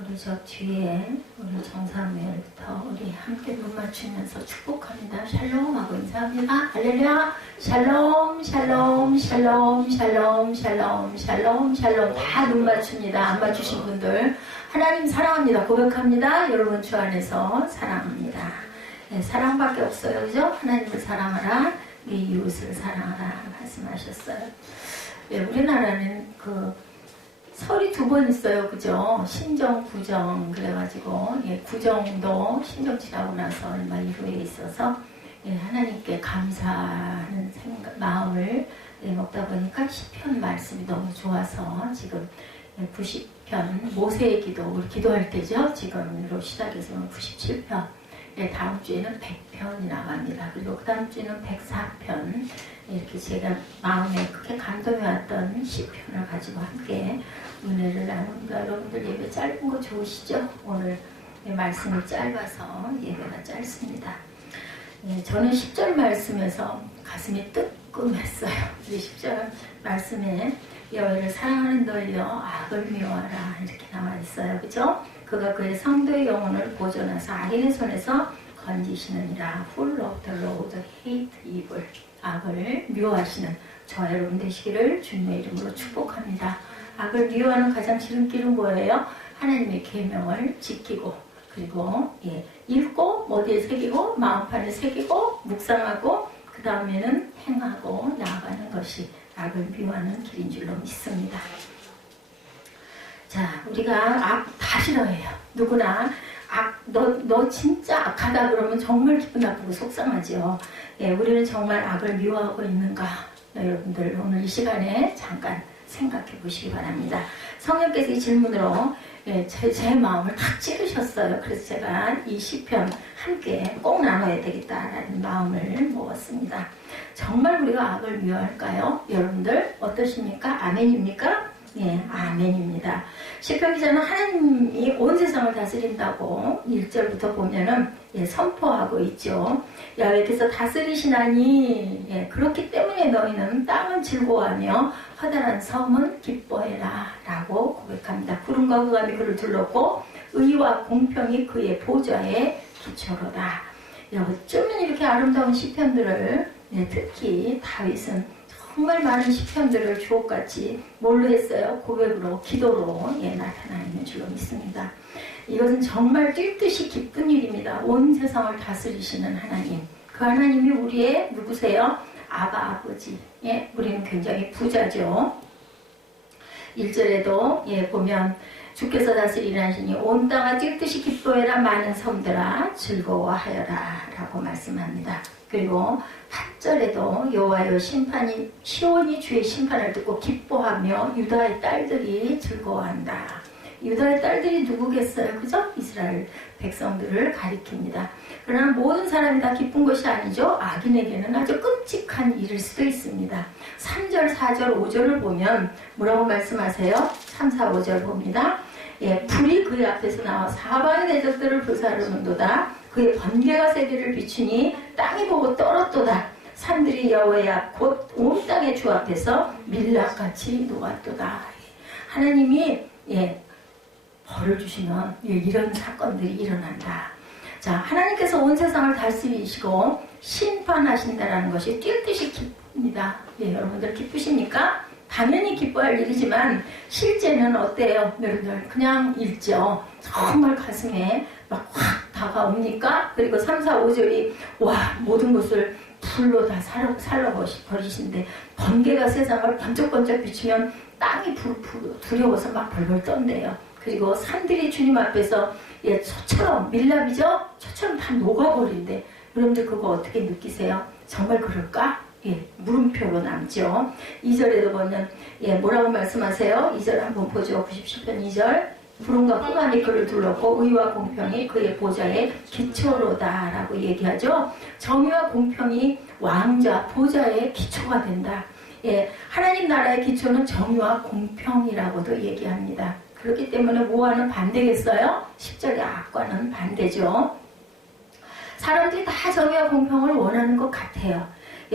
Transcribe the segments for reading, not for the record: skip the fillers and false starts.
우리 저 뒤에 우리 정사무엘부터 우리 함께 눈 맞추면서 축복합니다. 샬롬 하고 인사합니다. 할렐루야. 샬롬 샬롬 샬롬 샬롬 샬롬 샬롬 샬롬. 다 눈 맞춥니다. 안 맞추신 분들 하나님 사랑합니다 고백합니다. 여러분 주 안에서 사랑합니다. 네, 사랑밖에 없어요. 그죠? 하나님을 사랑하라, 네 이웃을 사랑하라 말씀하셨어요. 네, 우리나라는 설이 2번 있어요. 그죠? 신정, 구정. 그래가지고, 구정도 신정 지나고 나서 얼마 이후에 있어서, 하나님께 감사하는 마음을 먹다 보니까 시편 말씀이 너무 좋아서 지금 90편, 모세의 기도, 우리 기도할 때죠? 지금으로 시작해서 97편. 다음 주에는 100편이 나갑니다. 그리고 그 다음 주에는 104편. 이렇게 제가 마음에 크게 감동해 왔던 시편을 가지고 함께 은혜를 나눕니다. 여러분들 예배 짧은 거 좋으시죠? 오늘 말씀이 짧아서 예배가 짧습니다. 저는 10절 말씀에서 가슴이 뜨끔했어요. 우리 10절 말씀에 여호와를 사랑하는 너희여 악을 미워하라 이렇게 나와 있어요. 그죠? 그가 그의 성도의 영혼을 보존하사 악인의 손에서 건지시느니라. Full of the Lord hate evil. 악을 미워하시는 저와 여러분 되시기를 주님의 이름으로 축복합니다. 악을 미워하는 가장 싫은 길은 뭐예요? 하나님의 계명을 지키고 그리고 읽고 어디에 새기고 마음판에 새기고 묵상하고 그 다음에는 행하고 나아가는 것이 악을 미워하는 길인 줄로 믿습니다. 자, 우리가 악 다 싫어해요. 누구나 너 진짜 악하다 그러면 정말 기분 나쁘고 속상하죠. 우리는 정말 악을 미워하고 있는가? 여러분들 오늘 이 시간에 잠깐 생각해 보시기 바랍니다. 성령께서 이 질문으로 제 마음을 탁 찌르셨어요. 그래서 제가 이 시편 함께 꼭 나눠야 되겠다라는 마음을 먹었습니다. 정말 우리가 악을 미워할까요? 여러분들 어떠십니까? 아멘입니까? 네, 아멘입니다. 시편 기자는 하나님이 온 세상을 다스린다고 1절부터 보면은 선포하고 있죠. 여호와께서 다스리시나니 그렇기 때문에 너희는 땅은 즐거워하며 커다란 섬은 기뻐해라 라고 고백합니다. 구름과 흑암이 그를 둘렀고 의와 공평이 그의 보좌의 기초로다. 어쩌면 이렇게 아름다운 시편들을 특히 다윗은 정말 많은 시편들을 주옥같이 뭘로 했어요? 고백으로, 기도로 나타나 있는 줄로 믿습니다. 이것은 정말 뛸 듯이 기쁜 일입니다. 온 세상을 다스리시는 하나님. 그 하나님이 우리의 누구세요? 아바 아버지. 우리는 굉장히 부자죠. 1절에도 보면 주께서 다스리시니 온 땅아 뛸 듯이 기뻐해라 많은 섬들아 즐거워하여라 라고 말씀합니다. 그리고 8절에도 여호와여 심판이 시온이 주의 심판을 듣고 기뻐하며 유다의 딸들이 즐거워한다. 유다의 딸들이 누구겠어요? 그죠? 이스라엘 백성들을 가리킵니다. 그러나 모든 사람이 다 기쁜 것이 아니죠. 악인에게는 아주 끔찍한 일일 수도 있습니다. 3절, 4절, 5절을 보면 뭐라고 말씀하세요? 3, 4, 5절 봅니다. 불이 그의 앞에서 나와 사방의 대적들을 불사르는도다. 그의 번개가 세계를 비추니 땅이 보고 떨었도다. 산들이 여호와의 앞 곧 온 땅의 주 앞에서 밀랍같이 녹았도다. 하나님이 벌을 주시면 이런 사건들이 일어난다. 자, 하나님께서 온 세상을 다스리시고 심판하신다라는 것이 뛸 듯이 기쁩니다. 여러분들 기쁘십니까? 당연히 기뻐할 일이지만 실제는 어때요? 여러분들 그냥 읽죠. 정말 가슴에 막 확 다가옵니까? 그리고 3, 4, 5절이 와 모든 것을 불로 다 살라버리시는데 번개가 세상을 번쩍번쩍 비추면 땅이 두려워서 막 벌벌 떤대요. 그리고 산들이 주님 앞에서 소처럼 밀랍이죠? 소처럼 다 녹아버린대. 여러분들 그거 어떻게 느끼세요? 정말 그럴까? 물음표로 남죠. 2절에도 보면 뭐라고 말씀하세요? 2절 한번 보죠. 97편 2절 구름과 흑암이 그를 둘렀고 의와 공평이 그의 보좌의 기초로다 라고 얘기하죠. 정의와 공평이 왕자 보좌의 기초가 된다. 하나님 나라의 기초는 정의와 공평이라고도 얘기합니다. 그렇기 때문에 뭐와는 반대겠어요? 10절의 악과는 반대죠. 사람들이 다 정의와 공평을 원하는 것 같아요.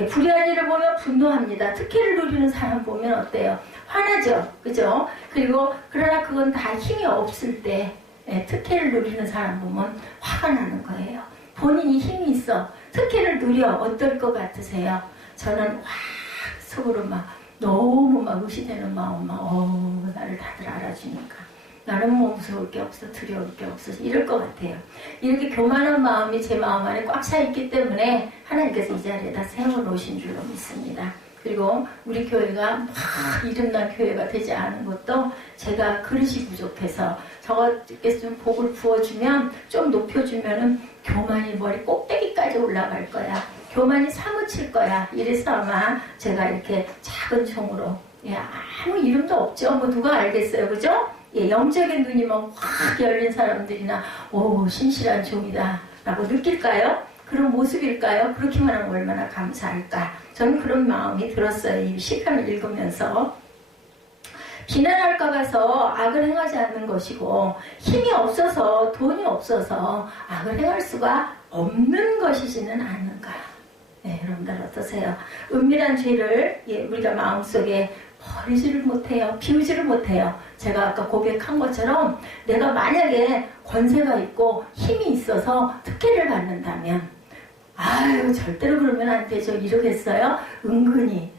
불의한 일을 보면 분노합니다. 특혜를 누리는 사람 보면 어때요? 화나죠. 그죠? 그리고 그러나 그건 다 힘이 없을 때 특혜를 누리는 사람 보면 화가 나는 거예요. 본인이 힘이 있어. 특혜를 누려. 어떨 것 같으세요? 저는 속으로 막 너무 막 무시되는 마음, 나를 다들 알아주니까. 나는 뭐 무서울 게 없어, 두려울 게 없어, 이럴 것 같아요. 이렇게 교만한 마음이 제 마음 안에 꽉 차 있기 때문에 하나님께서 이 자리에다 세워놓으신 줄로 믿습니다. 그리고 우리 교회가 막 이름난 교회가 되지 않은 것도 제가 그릇이 부족해서 저것께서 좀 복을 부어주면, 좀 높여주면은 교만이 머리 꼭대기까지 올라갈 거야. 교만이 사무칠 거야. 이래서 아마 제가 이렇게 작은 종으로, 아무 이름도 없죠. 뭐 누가 알겠어요, 그죠? 영적인 눈이만 확 열린 사람들이나 신실한 종이다 라고 느낄까요? 그런 모습일까요? 그렇게만 하면 얼마나 감사할까. 저는 그런 마음이 들었어요. 이 시편을 읽으면서. 비난할까 봐서 악을 행하지 않는 것이고, 힘이 없어서, 돈이 없어서 악을 행할 수가 없는 것이지는 않은가. 여러분들 어떠세요? 은밀한 죄를 우리가 마음속에 버리지를 못해요. 비우지를 못해요. 제가 아까 고백한 것처럼 내가 만약에 권세가 있고 힘이 있어서 특혜를 받는다면, 절대로 그러면 안 되죠. 이러겠어요? 은근히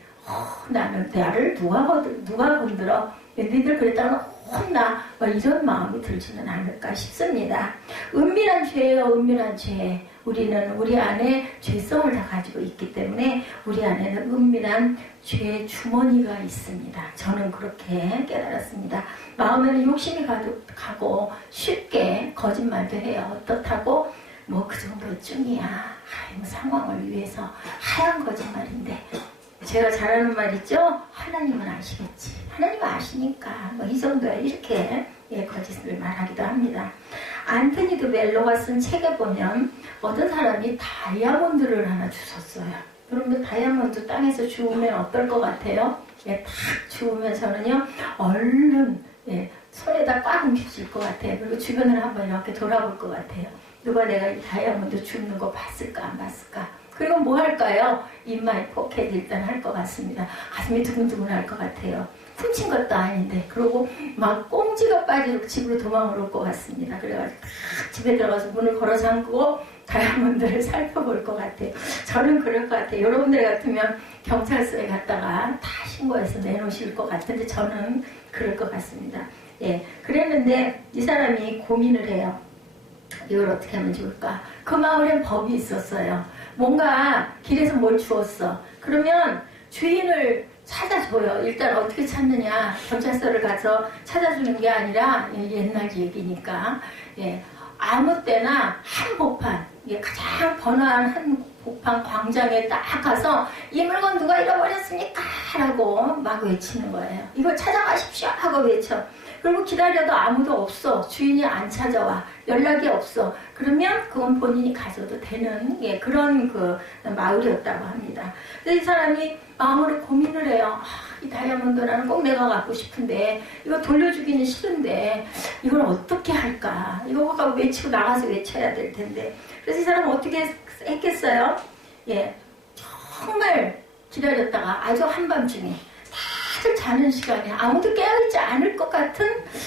나는 나를 누가 건드려? 너희들 그랬다가 혼나? 이런 마음이 들지는 않을까 싶습니다. 은밀한 죄예요. 은밀한 죄. 우리는 우리 안에 죄성을 다 가지고 있기 때문에 우리 안에는 은밀한 죄의 주머니가 있습니다. 저는 그렇게 깨달았습니다. 마음에는 욕심이 가고 쉽게 거짓말도 해요. 어떻다고? 뭐 그 정도쯤이야. 상황을 위해서 하얀 거짓말인데, 제가 잘하는 말 있죠? 하나님은 아시겠지. 하나님은 아시니까 이 정도야. 이렇게 거짓을 말하기도 합니다. 안토니 드 멜로가 쓴 책에 보면 어떤 사람이 다이아몬드를 하나 주웠어요. 그러면 다이아몬드 땅에서 주우면 어떨 것 같아요? 탁 주우면서는요, 얼른 손에다 꽉 움켜쥘 것 같아요. 그리고 주변을 한번 이렇게 돌아볼 것 같아요. 누가 내가 이 다이아몬드 주우는 거 봤을까 안 봤을까? 그리고 뭐 할까요? 인마이 포켓 일단 할 것 같습니다. 가슴이 두근두근 할 것 같아요. 훔친 것도 아닌데. 그러고 막 꽁지가 빠지고 집으로 도망을 올 것 같습니다. 그래가지고 집에 들어가서 문을 걸어 잠그고 다이아몬드를 살펴볼 것 같아요. 저는 그럴 것 같아요. 여러분들 같으면 경찰서에 갔다가 다 신고해서 내놓으실 것 같은데 저는 그럴 것 같습니다. 그랬는데 이 사람이 고민을 해요. 이걸 어떻게 하면 좋을까? 그 마을엔 법이 있었어요. 뭔가 길에서 뭘 주웠어. 그러면 주인을 찾아줘요. 일단 어떻게 찾느냐. 경찰서를 가서 찾아주는 게 아니라, 옛날 얘기니까, 아무 때나 한 복판, 가장 번화한 한 복판 광장에 딱 가서 이 물건 누가 잃어버렸습니까? 라고 막 외치는 거예요. 이걸 찾아가십시오 하고 외쳐. 그리고 기다려도 아무도 없어. 주인이 안 찾아와. 연락이 없어. 그러면 그건 본인이 가져도 되는 그런 그 마을이었다고 합니다. 그래서 이 사람이 마음으로 고민을 해요. 이 다이아몬드 나는 꼭 내가 갖고 싶은데 이거 돌려주기는 싫은데 이걸 어떻게 할까? 이거 외치고 나가서 외쳐야 될 텐데. 그래서 이 사람은 어떻게 했겠어요? 정말 기다렸다가 아주 한밤중에 다들 자는 시간에 아무도 깨어있지 않을 것 같은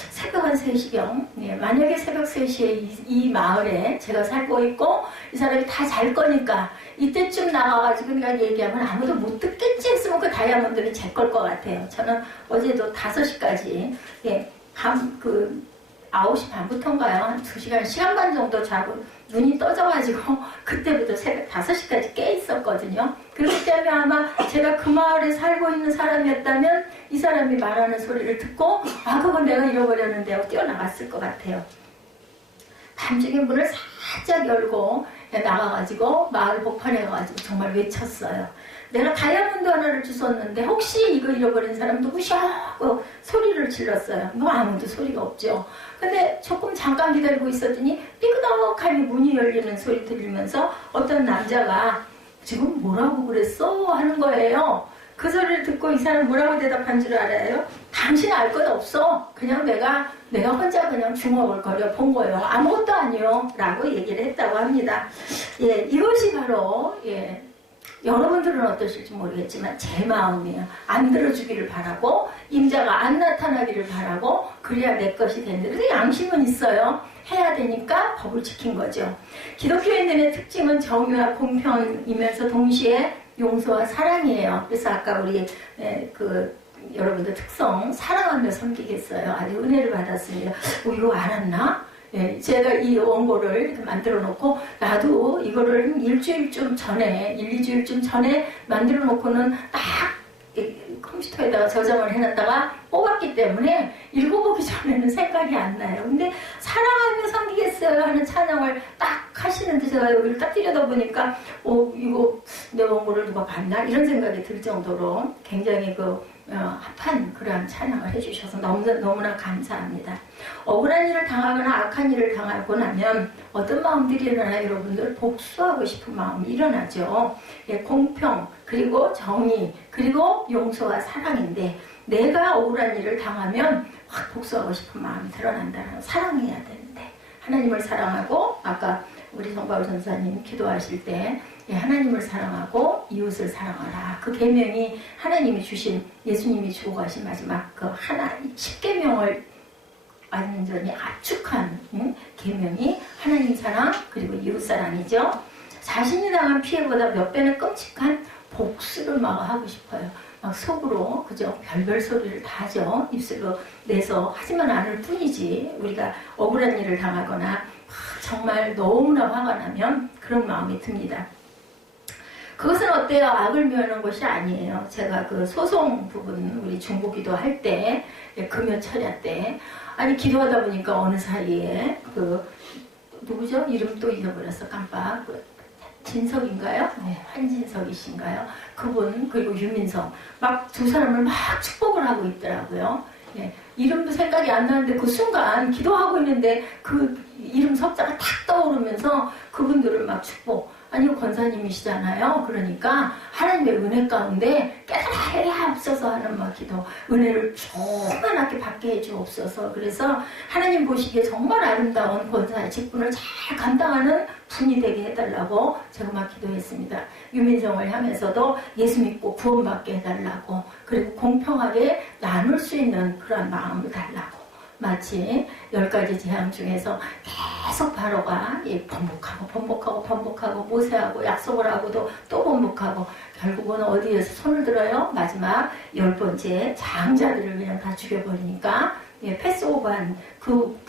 새벽 한 3시경. 만약에 새벽 3시에 이 마을에 제가 살고 있고 이 사람이 다 잘 거니까 이때쯤 나가가지고 내가 얘기하면 아무도 못 듣겠지 했으면 그 다이아몬드는 제 걸 것 같아요. 저는 어제도 5시까지 9시 반부터인가요? 한 2시간, 시간 반 정도 자고 눈이 떠져가지고 그때부터 새벽 5시까지 깨 있었거든요. 그렇기 때문에 아마 제가 그 마을에 살고 있는 사람이었다면 이 사람이 말하는 소리를 듣고 그건 내가 잃어버렸는데 하고 뛰어나갔을 것 같아요. 밤중에 문을 살짝 열고 나가가지고 마을 복판에 가가지고 정말 외쳤어요. 내가 다이아몬드 하나를 주웠는데 혹시 이거 잃어버린 사람 누구셔? 하고 소리를 질렀어요. 아무도 소리가 없죠. 근데 조금 잠깐 기다리고 있었더니 삐그덕하니 문이 열리는 소리 들리면서 어떤 남자가 지금 뭐라고 그랬어? 하는 거예요. 그 소리를 듣고 이 사람 뭐라고 대답한 줄 알아요? 당신 알 것 없어. 그냥 내가 혼자 그냥 중얼거려 본 거예요. 아무것도 아니요. 라고 얘기를 했다고 합니다. 이것이 바로 여러분들은 어떠실지 모르겠지만 제 마음이에요. 안 들어주기를 바라고 임자가 안 나타나기를 바라고 그래야 내 것이 되는데 그래서 양심은 있어요. 해야 되니까 법을 지킨 거죠. 기독교인들의 특징은 정의와 공평이면서 동시에 용서와 사랑이에요. 그래서 아까 우리 여러분들 특성 사랑하며 섬기겠어요. 아주 은혜를 받았습니다. 이거 알았나? 예, 제가 이 원고를 이렇게 만들어 놓고 나도 이거를 1주일쯤 전에 2주일쯤 전에 만들어 놓고는 딱 컴퓨터에다가 저장을 해놨다가 뽑았기 때문에 읽어보기 전에는 생각이 안 나요. 근데 사랑하며 섬기겠어요 하는 찬양을 딱 하시는데 제가 여기를 딱 들여다보니까 이거 내 원고를 누가 봤나? 이런 생각이 들 정도로 굉장히 합한 그런 찬양을 해주셔서 너무나 감사합니다. 억울한 일을 당하거나 악한 일을 당하고 나면 어떤 마음들이 일어나요? 여러분들 복수하고 싶은 마음이 일어나죠. 예, 공평 그리고 정의 그리고 용서와 사랑인데 내가 억울한 일을 당하면 확 복수하고 싶은 마음이 드러난다는 사랑해야 되는데 하나님을 사랑하고 아까 우리 정바울 전사님 기도하실 때 하나님을 사랑하고 이웃을 사랑하라. 그 계명이 하나님이 주신 예수님이 주고 가신 마지막 그 하나 10계명을 완전히 압축한 계명이 하나님 사랑 그리고 이웃 사랑이죠. 자신이 당한 피해보다 몇 배는 끔찍한 복수를 막 하고 싶어요. 막 속으로 그죠 별별 소리를 다 하죠. 입술로 내서 하지만 않을 뿐이지 우리가 억울한 일을 당하거나 정말 너무나 화가 나면 그런 마음이 듭니다. 그것은 어때요? 악을 묘하는 것이 아니에요. 제가 그 소송 부분 우리 중보기도 할 때 금요 철야 때 아니 기도하다 보니까 어느 사이에 누구죠? 이름 또 잊어버렸어. 깜빡. 진석인가요? 네, 한진석이신가요? 그분 그리고 유민석 막 두 사람을 막 축복을 하고 있더라고요. 예, 이름도 생각이 안 나는데 그 순간 기도하고 있는데 그 이름 석자가 탁 떠오르면서 그분들을 막 축복. 아니 권사님이시잖아요. 그러니까 하나님의 은혜 가운데 깨달아야 없어서 하는 막 기도 은혜를 충만하게 받게 해주옵소서. 그래서 하나님 보시기에 정말 아름다운 권사의 직분을 잘 감당하는 분이 되게 해달라고 제가 막 기도했습니다. 유민성을 향해서도 예수 믿고 구원받게 해달라고 그리고 공평하게 나눌 수 있는 그런 마음을 달라고 마치 10가지 재앙 중에서 계속 바로가 번복하고 모세하고 약속을 하고도 또 번복하고 결국은 어디에서 손을 들어요? 마지막 10번째 장자들을 그냥 다 죽여버리니까 패스오버한 그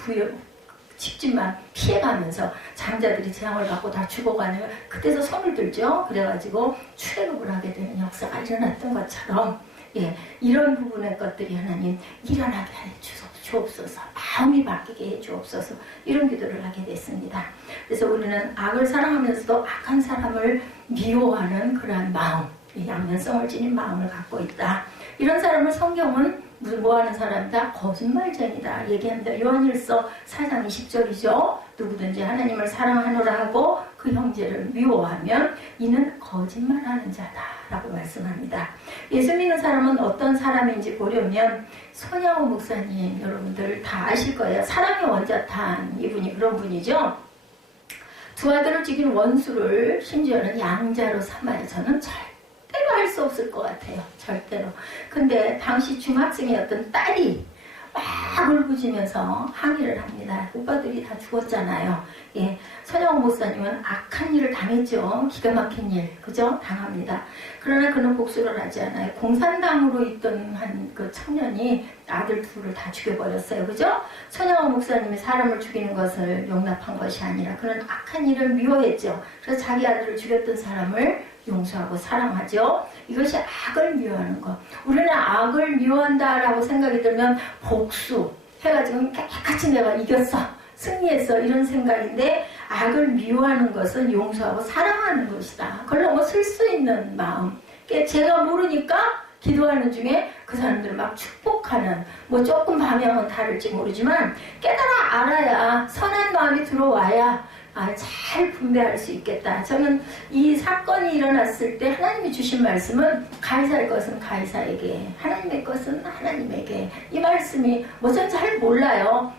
집집만 피해가면서 장자들이 재앙을 받고 다 죽어가는 그때서 손을 들죠. 그래가지고 출애굽을 하게 되는 역사가 일어났던 것처럼 이런 부분의 것들이 하나님 일어나게 해주옵소서. 마음이 바뀌게 해주옵소서. 이런 기도를 하게 됐습니다. 그래서 우리는 악을 사랑하면서도 악한 사람을 미워하는 그러한 마음, 양면성을 지닌 마음을 갖고 있다. 이런 사람을 성경은 뭐하는 사람이다? 거짓말쟁이다 얘기합니다. 요한일서 4장 20절이죠. 누구든지 하나님을 사랑하노라 하고 그 형제를 미워하면 이는 거짓말하는 자다라고 말씀합니다. 예수 믿는 사람은 어떤 사람인지 보려면 손양호 목사님 여러분들 다 아실 거예요. 사랑의 원자탄 이분이 그런 분이죠. 두 아들을 죽인 원수를 심지어는 양자로 삼아야 저는 절대로 할 수 없을 것 같아요. 절대로. 근데 당시 중학생이었던 딸이 막 울부짖으면서 항의를 합니다. 오빠들이 다 죽었잖아요. 손양호 목사님은 악한 일을 당했죠. 기가 막힌 일, 그죠? 당합니다. 그러나 그는 복수를 하지 않아요. 공산당으로 있던 한 그 청년이 아들 둘을 다 죽여버렸어요. 그죠? 손양호 목사님이 사람을 죽이는 것을 용납한 것이 아니라 그는 악한 일을 미워했죠. 그래서 자기 아들을 죽였던 사람을 용서하고 사랑하죠. 이것이 악을 미워하는 것. 우리는 악을 미워한다라고 생각이 들면 복수 해가지고 깨끗이 내가 이겼어. 승리했어. 이런 생각인데 악을 미워하는 것은 용서하고 사랑하는 것이다. 그러면 쓸 수 있는 마음. 제가 모르니까 기도하는 중에 그 사람들을 막 축복하는 조금 방향은 다를지 모르지만 깨달아 알아야 선한 마음이 들어와야 잘 분배할 수 있겠다. 저는 이 사건이 일어났을 때 하나님이 주신 말씀은 가이사의 것은 가이사에게 하나님의 것은 하나님에게 이 말씀이 저는 잘 몰라요.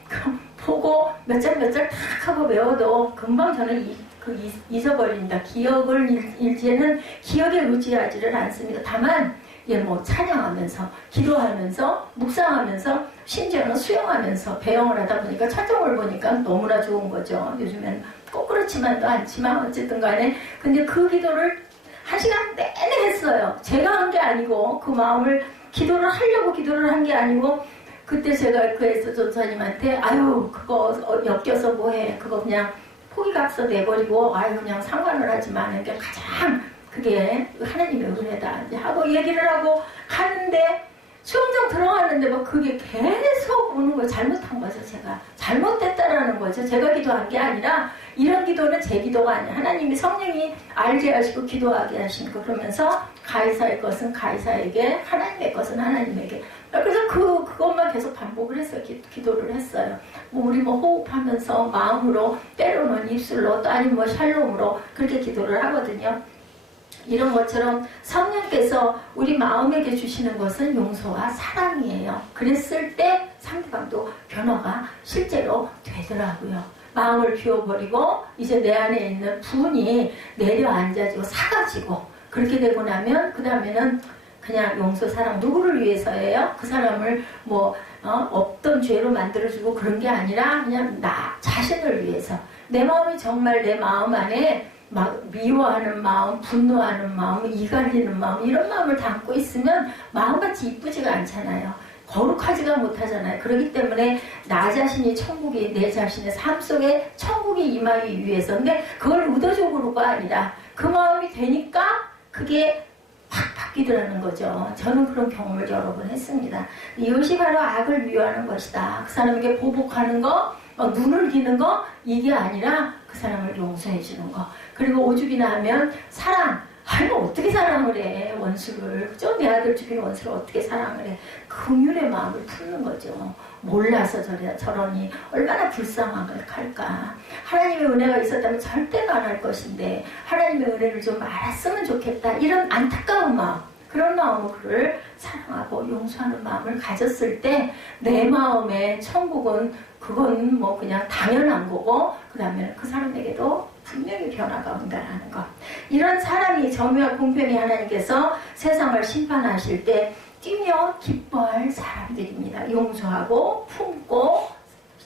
보고 몇 장 몇 장 탁 하고 외워도 금방 저는 잊어버립니다. 기억을 잃지는 기억에 의지하지를 않습니다. 다만 뭐 찬양하면서 기도하면서 묵상하면서 심지어는 수영하면서 배영을 하다 보니까 찬송을 보니까 너무나 좋은 거죠. 요즘엔 꼭 그렇지만도 않지만 어쨌든 간에 근데 그 기도를 1시간 내내 했어요. 제가 한 게 아니고 그 마음을 기도를 하려고 기도를 한 게 아니고 그때 제가 그 에서 전사님한테 아유 그거 엮여서 뭐해 그거 그냥 포기각서 내버리고 아유 그냥 상관을 하지 마는 게 가장 그게 하나님의 은혜다 하고 얘기를 하고 가는데 수영장 들어가는데 막 그게 계속 오는 거예요. 잘못한 거죠. 제가 잘못됐다라는 거죠. 제가 기도한 게 아니라 이런 기도는 제 기도가 아니야. 하나님이 성령이 알게 하시고 기도하게 하시는 거. 그러면서 가이사의 것은 가이사에게 하나님의 것은 하나님에게. 그래서 그것만 계속 반복을 했어요. 기도를 했어요. 우리 호흡하면서 마음으로 때로는 입술로 또 아니면 샬롬으로 그렇게 기도를 하거든요. 이런 것처럼 성령께서 우리 마음에게 주시는 것은 용서와 사랑이에요. 그랬을 때 상대방도 변화가 실제로 되더라고요. 마음을 비워버리고 이제 내 안에 있는 분이 내려앉아지고 사가지고 그렇게 되고 나면 그 다음에는 그냥 용서 사랑 누구를 위해서예요? 그 사람을 없던 죄로 만들어주고 그런 게 아니라 그냥 나 자신을 위해서 내 마음이 정말 내 마음 안에 막 미워하는 마음, 분노하는 마음, 이갈리는 마음 이런 마음을 담고 있으면 마음같이 이쁘지가 않잖아요. 거룩하지가 못하잖아요. 그렇기 때문에 나 자신이 천국이 내 자신의 삶 속에 천국이 임하기 위해서 근데 그걸 의도적으로가 아니라 그 마음이 되니까 그게 확 바뀌더라는 거죠. 저는 그런 경험을 여러 번 했습니다. 이것이 바로 악을 미워하는 것이다. 그 사람에게 보복하는 거, 눈을 기는 거 이게 아니라 그 사람을 용서해 주는 거. 그리고 오죽이나 하면 사랑. 아이고 어떻게 사랑을 해 원수를. 그죠? 내 아들 죽인 원수를 어떻게 사랑을 해. 긍휼의 마음을 품는 거죠. 몰라서 저러니 얼마나 불쌍할까. 하나님의 은혜가 있었다면 절대로 안 할 것인데 하나님의 은혜를 좀 알았으면 좋겠다. 이런 안타까운 마음. 그런 마음으로 그를 사랑하고 용서하는 마음을 가졌을 때 내 마음의 천국은 그건 그냥 당연한 거고 그 다음에 그 사람에게도 분명히 변화가 온다는 것. 이런 사랑이 정의와 공평히 하나님께서 세상을 심판하실 때 뛰며 기뻐할 사람들입니다. 용서하고 품고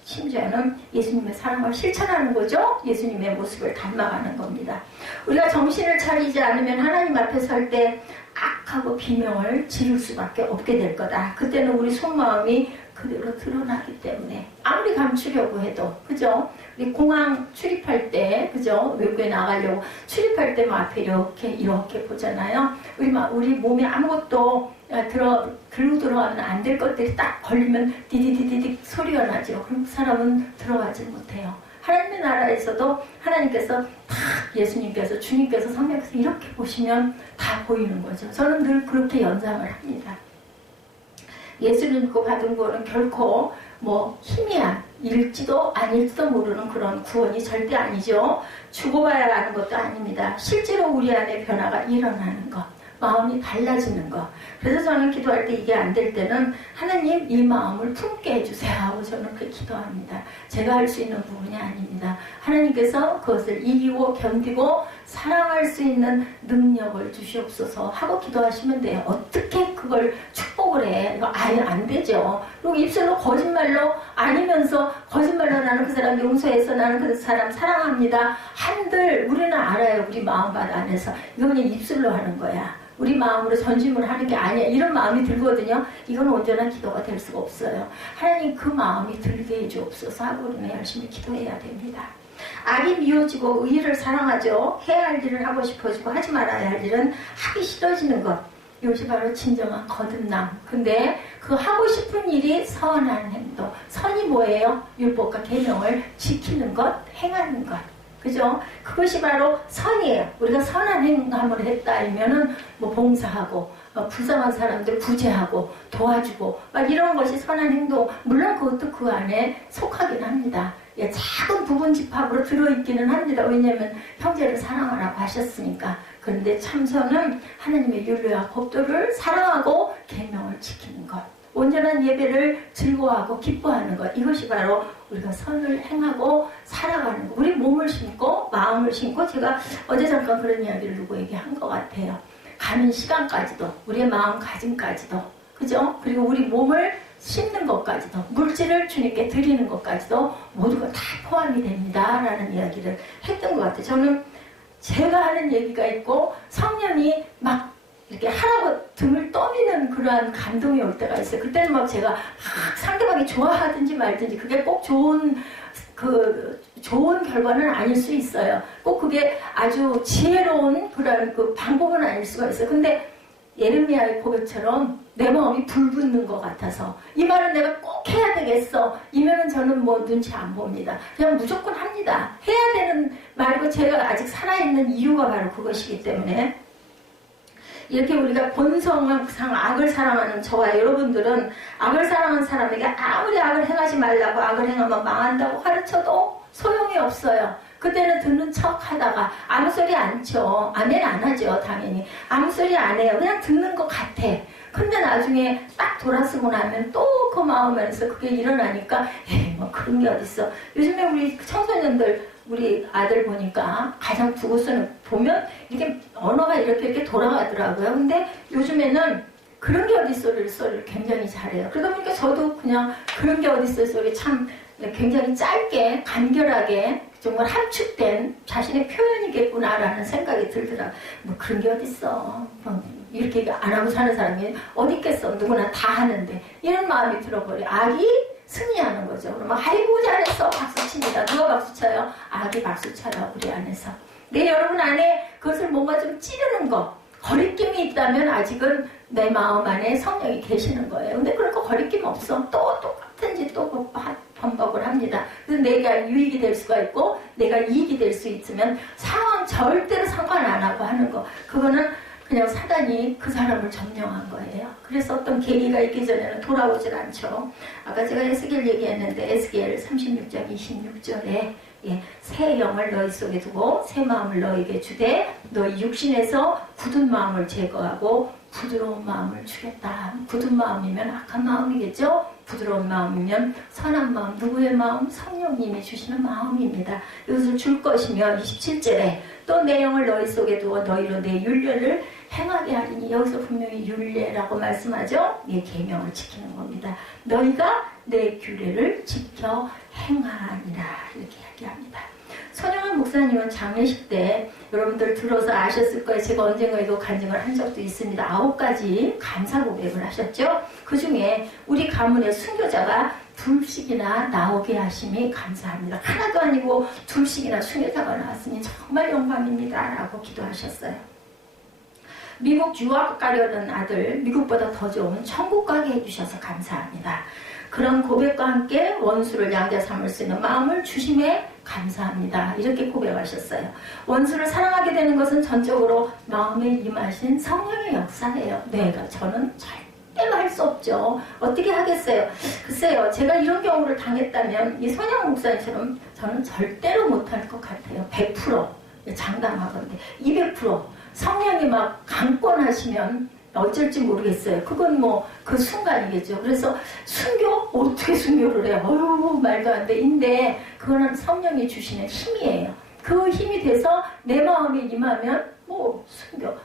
심지어는 예수님의 사랑을 실천하는 거죠. 예수님의 모습을 닮아가는 겁니다. 우리가 정신을 차리지 않으면 하나님 앞에 설 때 악하고 비명을 지를 수밖에 없게 될 거다. 그때는 우리 속마음이 그대로 드러나기 때문에 아무리 감추려고 해도 그죠? 우리 공항 출입할 때 그죠? 외국에 나가려고 출입할 때 앞에 이렇게 보잖아요. 우리 몸에 아무것도 글로 들어가면 안 될 것들이 딱 걸리면 디디디디디 소리가 나죠. 그럼 그 사람은 들어가지 못해요. 하나님의 나라에서도 하나님께서 다 예수님께서 주님께서 성령께서 이렇게 보시면 다 보이는 거죠. 저는 늘 그렇게 연상을 합니다. 예수를 믿고 받은 구원은 결코 희미한 일지도 아닐지도 모르는 그런 구원이 절대 아니죠. 죽어봐야 하는 것도 아닙니다. 실제로 우리 안에 변화가 일어나는 것. 마음이 달라지는 것. 그래서 저는 기도할 때 이게 안 될 때는 하나님 이 마음을 품게 해주세요 하고 저는 그렇게 기도합니다. 제가 할 수 있는 부분이 아닙니다. 하나님께서 그것을 이기고 견디고 사랑할 수 있는 능력을 주시옵소서 하고 기도하시면 돼요. 어떻게 그걸 축복을 해? 이거 아예 안 되죠. 그리고 입술로 거짓말로 아니면서 거짓말로 나는 그 사람 용서해서 나는 그 사람 사랑합니다. 한들 우리는 알아요. 우리 마음밭 안에서. 이거 그냥 입술로 하는 거야. 우리 마음으로 전심을 하는 게 아니야. 이런 마음이 들거든요. 이건 온전한 기도가 될 수가 없어요. 하나님 그 마음이 들게 해주옵소서 하고 우리는 열심히 기도해야 됩니다. 악이 미워지고 의를 사랑하죠. 해야 할 일을 하고 싶어지고 하지 말아야 할 일은 하기 싫어지는 것. 이것이 바로 진정한 거듭남. 근데 그 하고 싶은 일이 선한 행동. 선이 뭐예요? 율법과 계명을 지키는 것, 행하는 것. 그죠? 그것이 바로 선이에요. 우리가 선한 행함을 했다면은 봉사하고 불쌍한 사람들 구제하고 도와주고 막 이런 것이 선한 행동. 물론 그것도 그 안에 속하긴 합니다. 예, 작은 부분 집합으로 들어있기는 합니다. 왜냐하면 형제를 사랑하라고 하셨으니까. 그런데 참선은 하나님의 율례와 법도를 사랑하고 계명을 지키는 것. 온전한 예배를 즐거워하고 기뻐하는 것, 이것이 바로 우리가 선을 행하고 살아가는 것. 우리 몸을 심고 마음을 심고, 제가 어제 잠깐 그런 이야기를 누구에게 한 것 같아요. 가는 시간까지도, 우리의 마음가짐까지도, 그죠? 그리고 우리 몸을 심는 것까지도, 물질을 주님께 드리는 것까지도 모두가 다 포함이 됩니다 라는 이야기를 했던 것 같아요. 저는 제가 하는 얘기가 있고 성령이 막 이렇게 하라고 등을 떠미는 그러한 감동이 올 때가 있어요. 그때는 막 제가 막 상대방이 좋아하든지 말든지 그게 꼭 좋은 결과는 아닐 수 있어요. 꼭 그게 아주 지혜로운 그런 그 방법은 아닐 수가 있어요. 근데 예레미야의 고백처럼 내 마음이 불붙는 것 같아서, 이 말은 내가 꼭 해야 되겠어 이면은 저는 뭐 눈치 안 봅니다. 그냥 무조건 합니다. 해야 되는 말이고, 제가 아직 살아있는 이유가 바로 그것이기 때문에. 이렇게 우리가 본성상 악을 사랑하는 저와 여러분들은, 악을 사랑하는 사람에게 아무리 악을 행하지 말라고, 악을 행하면 망한다고 가르쳐도 소용이 없어요. 그때는 듣는 척 하다가 아무 소리 안 쳐. 아멘 안 하죠, 당연히. 아무 소리 안 해요. 그냥 듣는 것 같아. 근데 나중에 딱 돌아서고 나면 또 그 마음에서 그게 일어나니까, 에이, 뭐 그런 게 어딨어. 요즘에 우리 청소년들, 우리 아들 보니까 가장 두고서는 보면 이렇게 언어가 이렇게 돌아가더라고요. 근데 요즘에는 그런 게 어딨어를 소리를 굉장히 잘해요. 그러다 보니까 저도 그냥 그런 게 어딨어 소리 참 굉장히 짧게 간결하게 정말 함축된 자신의 표현이겠구나라는 생각이 들더라고요. 뭐 그런 게 어딨어. 이렇게 안 하고 사는 사람이 어디 있겠어. 누구나 다 하는데. 이런 마음이 들어버려. 악이 승리하는 거죠. 그러면 아이고 잘했어 박수 칩니다. 누가 박수 쳐요? 악이 박수 쳐요, 우리 안에서. 내 여러분 안에 그것을 뭔가 좀 찌르는 거, 거리낌이 있다면 아직은 내 마음 안에 성령이 계시는 거예요. 근데 그런 거 거리낌 없어. 또 똑같은 짓 또 반복을 합니다. 그래서 내가 유익이 될 수가 있고 내가 이익이 될 수 있으면 상황 절대로 상관 안 하고 하는 거, 그거는 그냥 사단이 그 사람을 점령한 거예요. 그래서 어떤 계기가 있기 전에는 돌아오질 않죠. 아까 제가 에스겔 얘기했는데, 에스겔 36장 26절에 새 영을 너희 속에 두고 새 마음을 너희에게 주되 너희 육신에서 굳은 마음을 제거하고 부드러운 마음을 주겠다. 굳은 마음이면 악한 마음이겠죠. 부드러운 마음이면 선한 마음. 누구의 마음? 성령님이 주시는 마음입니다. 이것을 줄 것이며, 27절에 또 내 영을 너희 속에 두어 너희로 내 율례를 행하게 하리니, 여기서 분명히 율례라고 말씀하죠. 계명을 지키는 겁니다. 너희가 내 규례를 지켜 행하니라, 이렇게 이야기합니다. 손영환 목사님은 장례식 때 여러분들 들어서 아셨을 거예요. 제가 언젠가 이거 간증을 한 적도 있습니다. 9가지 감사 고백을 하셨죠. 그 중에 우리 가문의 순교자가 둘씩이나 나오게 하심이 감사합니다. 하나도 아니고 둘씩이나 순교자가 나왔으니 정말 영광입니다 라고 기도하셨어요. 미국 유학 가려는 아들, 미국보다 더 좋은 천국 가게 해주셔서 감사합니다. 그런 고백과 함께 원수를 양자 삼을 수 있는 마음을 주심에 감사합니다. 이렇게 고백하셨어요. 원수를 사랑하게 되는 것은 전적으로 마음에 임하신 성령의 역사예요. 저는 절대로 할 수 없죠. 어떻게 하겠어요? 글쎄요, 제가 이런 경우를 당했다면 이 손양 목사님처럼 저는 절대로 못할 것 같아요. 100% 장담하건데 200% 성령이 막 강권하시면 어쩔지 모르겠어요. 그건 뭐 그 순간이겠죠. 그래서 순교? 어떻게 순교를 해요? 어휴, 말도 안 돼. 인데 그거는 성령이 주시는 힘이에요. 그 힘이 돼서 내 마음에 임하면 뭐 순교는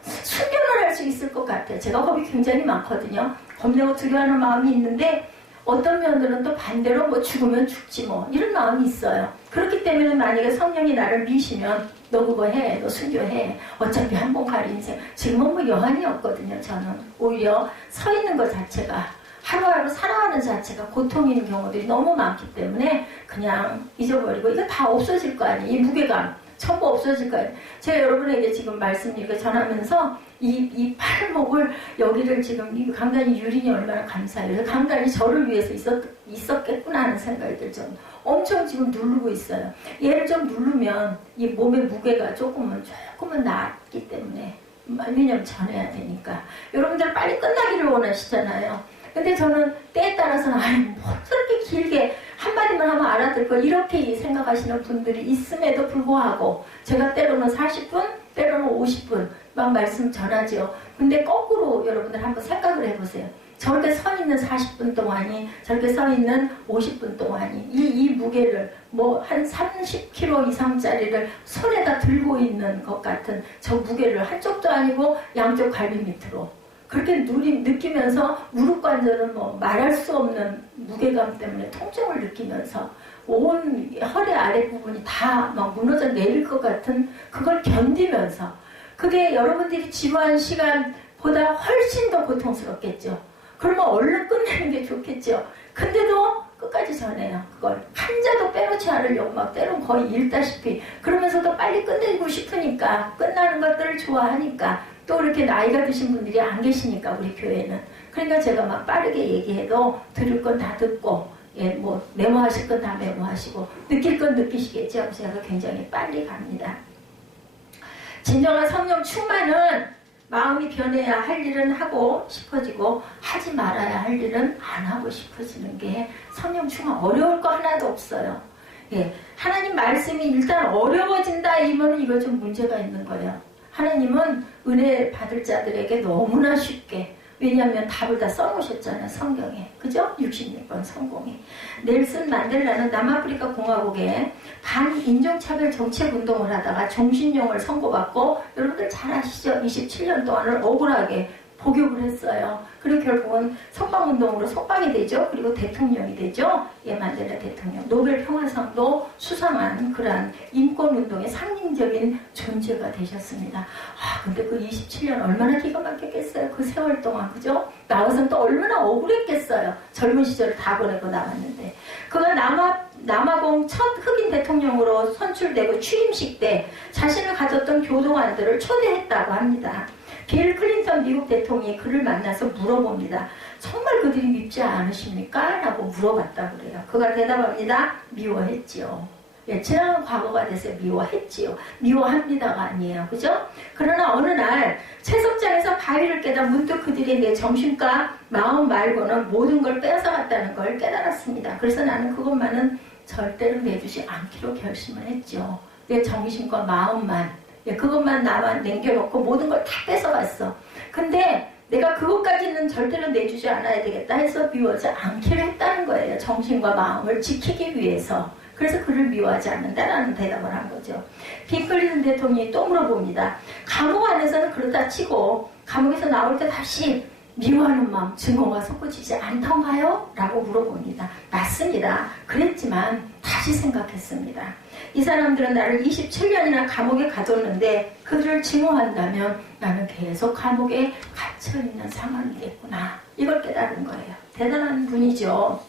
할 수 있을 것 같아요. 제가 겁이 굉장히 많거든요. 겁내고 두려워하는 마음이 있는데, 어떤 면들은 또 반대로 뭐 죽으면 죽지 뭐 이런 마음이 있어요. 그렇기 때문에 만약에 성령이 나를 미시면 너 그거 해, 너 순교해. 어차피 한 번 갈 인생. 지금은 뭐 여한이 없거든요. 저는 오히려 서 있는 것 자체가, 하루하루 살아가는 자체가 고통인 경우들이 너무 많기 때문에 그냥 잊어버리고, 이거 다 없어질 거 아니에요. 이 무게감 전부 없어질 거예요. 제가 여러분에게 지금 말씀 이렇게 전하면서 이 팔목을, 여기를 지금 이 강단이 유린이 얼마나 감사해요. 강단이 저를 위해서 있었겠구나 하는 생각이 들죠. 엄청 지금 누르고 있어요. 얘를 좀 누르면 이 몸의 무게가 조금은 낫기 때문에, 왜냐면 전해야 되니까. 여러분들 빨리 끝나기를 원하시잖아요. 근데 저는 때에 따라서는 뭐 그렇게 길게 한마디만 하면 알아들 걸, 이렇게 생각하시는 분들이 있음에도 불구하고 제가 때로는 40분, 때로는 50분 막 말씀 전하죠. 근데 거꾸로 여러분들 한번 생각을 해보세요. 저렇게 서 있는 40분 동안이, 저렇게 서 있는 50분 동안이, 이 무게를, 뭐, 한 30kg 이상짜리를 손에다 들고 있는 것 같은 저 무게를 한쪽도 아니고 양쪽 갈비 밑으로. 그렇게 느끼면서 무릎 관절은 뭐 말할 수 없는 무게감 때문에 통증을 느끼면서 온 허리 아랫부분이 다 막 무너져 내릴 것 같은 그걸 견디면서, 그게 여러분들이 지루한 시간보다 훨씬 더 고통스럽겠죠. 그러면 얼른 끝내는 게 좋겠죠. 근데도 끝까지 전해요. 그걸 한자도 빼놓지 않으려고 막 때론 거의 읽다시피, 그러면서도 빨리 끝내고 싶으니까, 끝나는 것들을 좋아하니까, 또 이렇게 나이가 드신 분들이 안 계시니까 우리 교회는. 그러니까 제가 막 빠르게 얘기해도 들을 건 다 듣고, 예, 뭐 메모하실 건 다 메모하시고, 느낄 건 느끼시겠죠. 제가 굉장히 빨리 갑니다. 진정한 성령 충만은 마음이 변해야 할 일은 하고 싶어지고, 하지 말아야 할 일은 안 하고 싶어지는 게 성령 충만. 어려울 거 하나도 없어요. 예, 하나님 말씀이 일단 어려워진다 이면은 이거 좀 문제가 있는 거예요. 하나님은 은혜 받을 자들에게 너무나 쉽게, 왜냐하면 답을 다 써놓으셨잖아요. 성경에. 그죠? 66번 성공이. 넬슨 만델라는 남아프리카 공화국에 반인종차별 정책운동을 하다가 종신형을 선고받고, 여러분들 잘 아시죠? 27년 동안을 억울하게 복역을 했어요. 그리고 결국은 석방운동으로 석방이 되죠. 그리고 대통령이 되죠. 예, 만델라 대통령. 노벨 평화상도 수상한 그러한 인권운동의 상징적인 존재가 되셨습니다. 아, 근데 그 27년 얼마나 기가 막혔겠어요. 그 세월 동안, 그죠? 나와서는 또 얼마나 억울했겠어요. 젊은 시절을 다 보내고 나왔는데. 그가 남아공 첫 흑인 대통령으로 선출되고 취임식 때 자신을 가졌던 교도관들을 초대했다고 합니다. 빌 클린턴 미국 대통령이 그를 만나서 물어봅니다. 정말 그들이 밉지 않으십니까? 라고 물어봤다고 그래요. 그가 대답합니다. 미워했지요. 예, 지나간 과거가 돼서 미워했지요. 미워합니다가 아니에요. 그죠? 그러나 어느 날 채석장에서 바위를 깨다 문득 그들이 내 정신과 마음 말고는 모든 걸 뺏어갔다는 걸 깨달았습니다. 그래서 나는 그것만은 절대로 내주지 않기로 결심을 했죠. 내 정신과 마음만, 그것만 나만 남겨놓고 모든 걸 다 뺏어갔어. 근데 내가 그것까지는 절대로 내주지 않아야 되겠다 해서 미워하지 않기로 했다는 거예요. 정신과 마음을 지키기 위해서. 그래서 그를 미워하지 않는다라는 대답을 한 거죠. 빌 클린턴 대통령이 또 물어봅니다. 감옥 안에서는 그렇다 치고 감옥에서 나올 때 다시 미워하는 마음 증오가 섞어지지 않던가요? 라고 물어봅니다. 맞습니다. 그랬지만 다시 생각했습니다. 이 사람들은 나를 27년이나 감옥에 가뒀는데 그들을 증오한다면 나는 계속 감옥에 갇혀있는 상황이겠구나. 이걸 깨달은 거예요. 대단한 분이죠.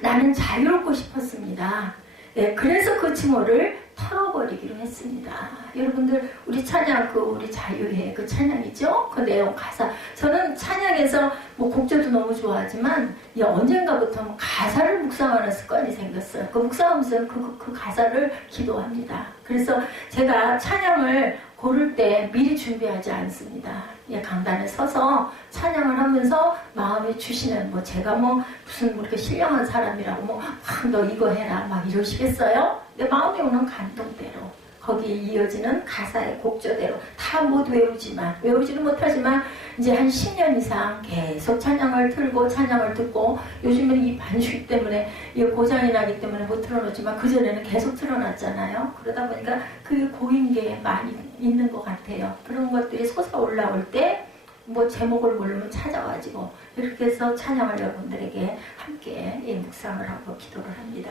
나는 자유롭고 싶었습니다. 네, 그래서 그 증오를 털어버리기로 했습니다. 여러분들 우리 찬양, 우리 자유의 그 찬양이죠? 그 내용 가사. 저는 찬양에서 뭐 곡조도 너무 좋아하지만 언젠가부터 가사를 묵상하는 습관이 생겼어요. 그 묵상하면서 그 가사를 기도합니다. 그래서 제가 찬양을 고를 때 미리 준비하지 않습니다. 강단에 서서 찬양을 하면서 마음에 주시는, 뭐 제가 뭐 무슨 이렇게 신령한 사람이라고 너 이거 해라 막 이러시겠어요? 내 마음에 오는 감동대로, 거기에 이어지는 가사의 곡조대로 다 못 외우지는 못하지만 이제 한 10년 이상 계속 찬양을 틀고 찬양을 듣고, 요즘은 이 반죽 때문에 이 고장이 나기 때문에 못 틀어놓지만 그전에는 계속 틀어놨잖아요. 그러다 보니까 그 고인 게 많이 있는 것 같아요. 그런 것들이 솟아올라올 때 뭐 제목을 모르면 찾아가지고 이렇게 해서 찬양을 여러분들에게 함께 묵상을 하고 기도를 합니다.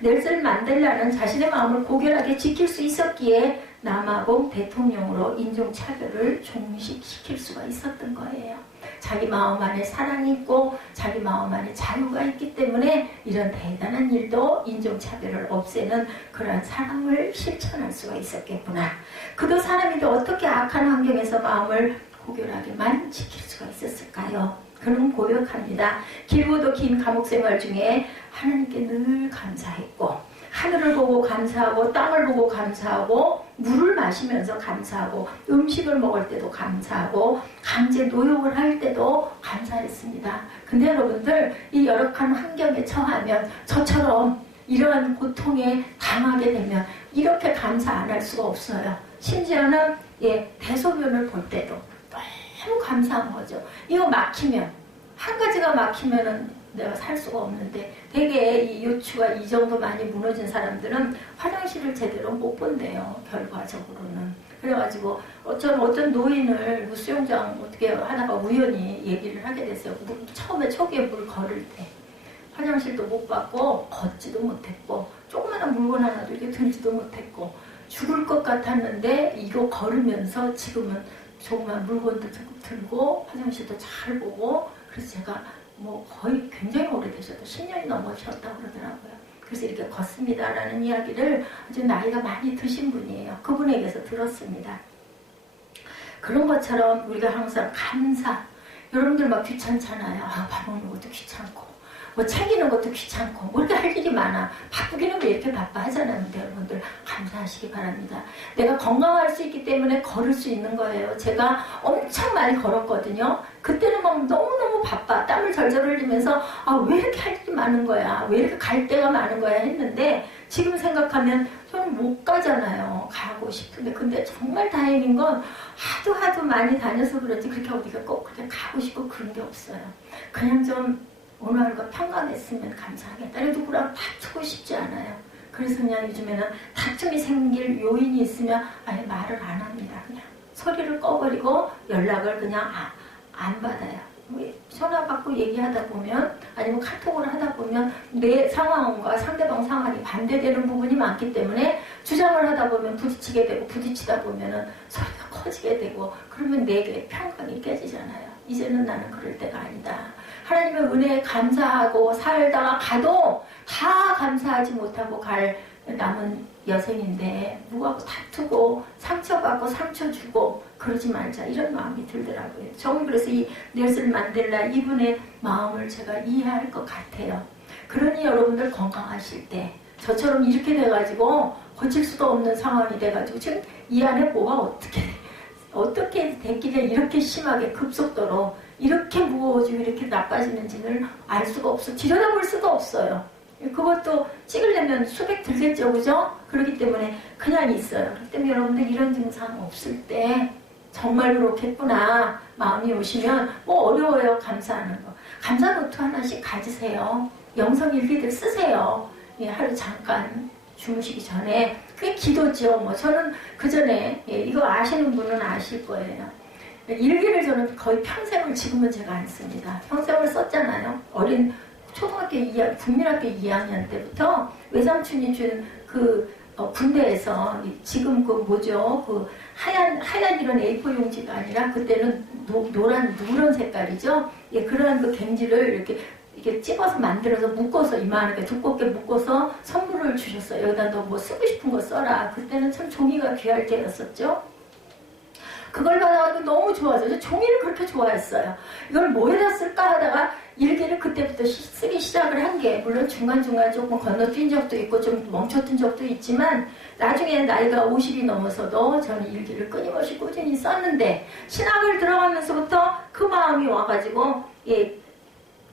넬슨 만델라는 자신의 마음을 고결하게 지킬 수 있었기에 남아공 대통령으로 인종차별을 종식시킬 수가 있었던 거예요. 자기 마음 안에 사랑이 있고 자기 마음 안에 자유가 있기 때문에 이런 대단한 일도 인종차별을 없애는 그러한 사랑을 실천할 수가 있었겠구나. 그도 사람인데 어떻게 악한 환경에서 마음을 고결하게만 지킬 수가 있었을까요? 그는 고백합니다. 길고도 긴 감옥 생활 중에 하나님께 늘 감사했고, 하늘을 보고 감사하고, 땅을 보고 감사하고, 물을 마시면서 감사하고, 음식을 먹을 때도 감사하고, 강제 노역을 할 때도 감사했습니다. 근데 여러분들, 이 열악한 환경에 처하면 저처럼 이러한 고통에 당하게 되면 이렇게 감사 안 할 수가 없어요. 심지어는 대소변을 볼 때도 너무 감사한 거죠. 이거 막히면 한 가지가 막히면은 내가 살 수가 없는데 되게 이 요추가 이 정도 많이 무너진 사람들은 화장실을 제대로 못 본대요. 결과적으로는. 그래가지고 어떤 노인을 수영장 어떻게 하다가 우연히 얘기를 하게 됐어요. 처음에 초기에 물 걸을 때 화장실도 못 받고 걷지도 못했고 조그마한 물건 하나도 이렇게 들지도 못했고 죽을 것 같았는데 이거 걸으면서 지금은 조그만 물건도 들고 화장실도 잘 보고 그래서 제가 뭐 거의 굉장히 오래되셨다. 10년이 넘으셨다고 그러더라고요. 그래서 이렇게 걷습니다라는 이야기를 아주 나이가 많이 드신 분이에요. 그분에게서 들었습니다. 그런 것처럼 우리가 항상 감사. 여러분들 막 귀찮잖아요. 밥 먹는 것도 귀찮고 뭐 챙기는 것도 귀찮고 뭐 이렇게 할 일이 많아. 바쁘기는 왜 이렇게 바빠 하잖아요. 근데 여러분들 감사하시기 바랍니다. 내가 건강할 수 있기 때문에 걸을 수 있는 거예요. 제가 엄청 많이 걸었거든요. 그때는 막 너무너무 바빠. 땀을 절절 흘리면서 왜 이렇게 할 일이 많은 거야. 왜 이렇게 갈 데가 많은 거야 했는데 지금 생각하면 저는 못 가잖아요. 가고 싶은데. 근데 정말 다행인 건 하도 많이 다녀서 그런지 그렇게 어디가 꼭 그렇게 가고 싶고 그런 게 없어요. 그냥 좀 오늘 하루가 평강했으면 감사하겠다. 누구랑 다투고 싶지 않아요. 그래서 그냥 요즘에는 다툼이 생길 요인이 있으면 아예 말을 안 합니다. 그냥 소리를 꺼버리고 연락을 그냥 안 받아요. 전화 받고 얘기하다 보면 아니면 카톡을 하다 보면 내 상황과 상대방 상황이 반대되는 부분이 많기 때문에 주장을 하다 보면 부딪히게 되고 부딪히다 보면은 소리가 커지게 되고 그러면 내게 평강이 깨지잖아요. 이제는 나는 그럴 때가 아니다. 하나님의 은혜에 감사하고 살다가 가도 다 감사하지 못하고 갈 남은 여생인데 누구하고 다투고 상처받고 상처 주고 그러지 말자 이런 마음이 들더라고요. 저는 그래서 이 넬슨 만델라 이분의 마음을 제가 이해할 것 같아요. 그러니 여러분들 건강하실 때 저처럼 이렇게 돼가지고 고칠 수도 없는 상황이 돼가지고 지금 이 안에 뭐가 어떻게 됐길래 이렇게 심하게 급속도로 이렇게 무거워지고 이렇게 나빠지는지를 알 수가 없어. 들여다볼 수도 없어요. 그것도 찍으려면 수백 들겠죠, 그죠? 그렇기 때문에 그냥 있어요. 그렇기 때문에 여러분들 이런 증상 없을 때 정말 그렇겠구나 마음이 오시면 뭐 어려워요. 감사하는 거. 감사 노트 하나씩 가지세요. 영성 일기들 쓰세요. 하루 잠깐 주무시기 전에. 그게 기도죠. 뭐 저는 그 전에 이거 아시는 분은 아실 거예요. 일기를 저는 거의 평생을 지금은 제가 안 씁니다. 평생을 썼잖아요. 어린 초등학교 2학년, 국민학교 2학년 때부터 외삼촌이 준 군대에서 지금 하얀 이런 A4 용지가 아니라 그때는 누런 색깔이죠. 그러한 그 갱지를 이렇게 찝어서 만들어서 묶어서 이만하게 두껍게 묶어서 선물을 주셨어요. 여기다 너 뭐 쓰고 싶은 거 써라. 그때는 참 종이가 귀할 때였었죠. 그걸 받아가지고 너무 좋아서 종이를 그렇게 좋아했어요. 이걸 뭐에다 쓸까 하다가 일기를 그때부터 쓰기 시작을 한 게 물론 중간중간 조금 건너뛴 적도 있고 좀 멈췄던 적도 있지만 나중에 나이가 50이 넘어서도 저는 일기를 끊임없이 꾸준히 썼는데 신학을 들어가면서부터 그 마음이 와가지고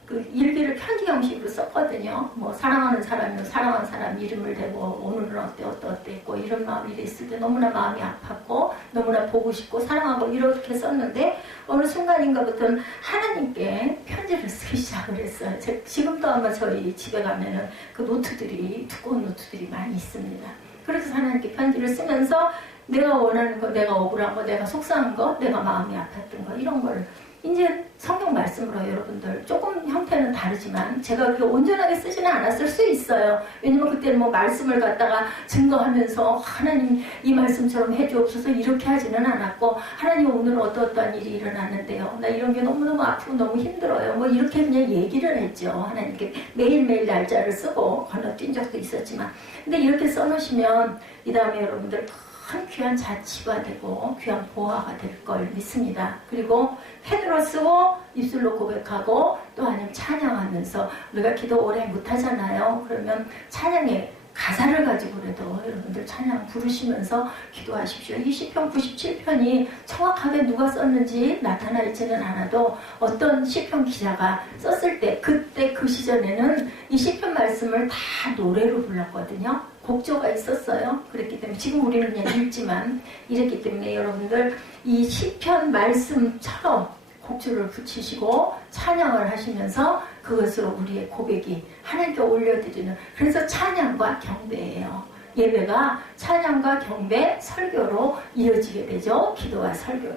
그 일기를 편지 형식으로 썼거든요. 뭐 사랑하는 사람이면 사랑하는 사람 이름을 대고 오늘은 어땠고 이런 마음이 있을 때 너무나 마음이 아팠고 너무나 보고 싶고 사랑하고 이렇게 썼는데 어느 순간인가부터는 하나님께 편지를 쓰기 시작을 했어요. 지금도 아마 저희 집에 가면은 그 노트들이 두꺼운 노트들이 많이 있습니다. 그래서 하나님께 편지를 쓰면서 내가 원하는 거, 내가 억울한 거, 내가 속상한 거, 내가 마음이 아팠던 거 이런 거를 이제 성경 말씀으로 여러분들 조금 형태는 다르지만 제가 그렇게 온전하게 쓰지는 않았을 수 있어요. 왜냐면 그때는 뭐 말씀을 갖다가 증거하면서 하나님 이 말씀처럼 해주옵소서 이렇게 하지는 않았고 하나님 오늘 어떠한 일이 일어났는데요. 나 이런 게 너무너무 아프고 너무 힘들어요. 뭐 이렇게 그냥 얘기를 했죠. 하나님께 매일매일 날짜를 쓰고 건너뛴 적도 있었지만 근데 이렇게 써놓으시면 이 다음에 여러분들 큰 귀한 자치가 되고 귀한 보화가 될 걸 믿습니다. 그리고 펜으로 쓰고 입술로 고백하고 또 아니면 찬양하면서 우리가 기도 오래 못하잖아요. 그러면 찬양의 가사를 가지고라도 여러분들 찬양 부르시면서 기도하십시오. 이 시편 97편이 정확하게 누가 썼는지 나타나 있지는 않아도 어떤 시편 기자가 썼을 때 그때 그 시절에는 이 시편 말씀을 다 노래로 불렀거든요. 곡조가 있었어요. 그랬기 때문에 지금 우리는 그냥 읽지만 이랬기 때문에 여러분들 이 시편 말씀처럼 곡주를 붙이시고 찬양을 하시면서 그것으로 우리의 고백이 하나님께 올려드리는, 그래서 찬양과 경배예요. 예배가 찬양과 경배, 설교로 이어지게 되죠. 기도와 설교로.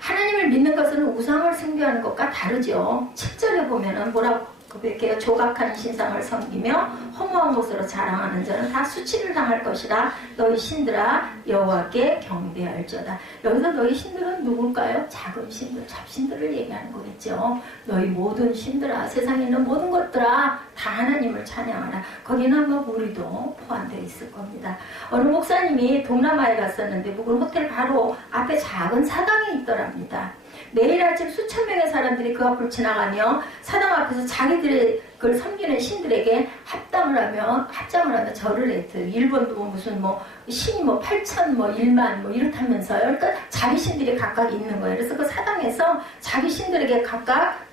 하나님을 믿는 것은 우상을 숭배하는 것과 다르죠. 7절에 보면은 뭐라고 고백해요? 조각한 신상을 섬기며 허무한 것으로 자랑하는 자는 다 수치를 당할 것이라. 너희 신들아 여호와께 경배할지어다. 여기서 너희 신들은 누굴까요? 작은 신들, 잡신들을 얘기하는 거겠죠. 너희 모든 신들아, 세상에 있는 모든 것들아 다 하나님을 찬양하라. 거기는 아마 우리도 포함되어 있을 겁니다. 어느 목사님이 동남아에 갔었는데 묵은 호텔 바로 앞에 작은 사당이 있더랍니다. 매일 아침 수천 명의 사람들이 그 앞을 지나가며 사당 앞에서 자기들의 그걸 섬기는 신들에게 합장을 하며 절을 했대요. 일본도 무슨 신이 8천 1만 이렇다면서요. 그러니까 자기 신들이 각각 있는 거예요. 그래서 그 사당에서 자기 신들에게 각각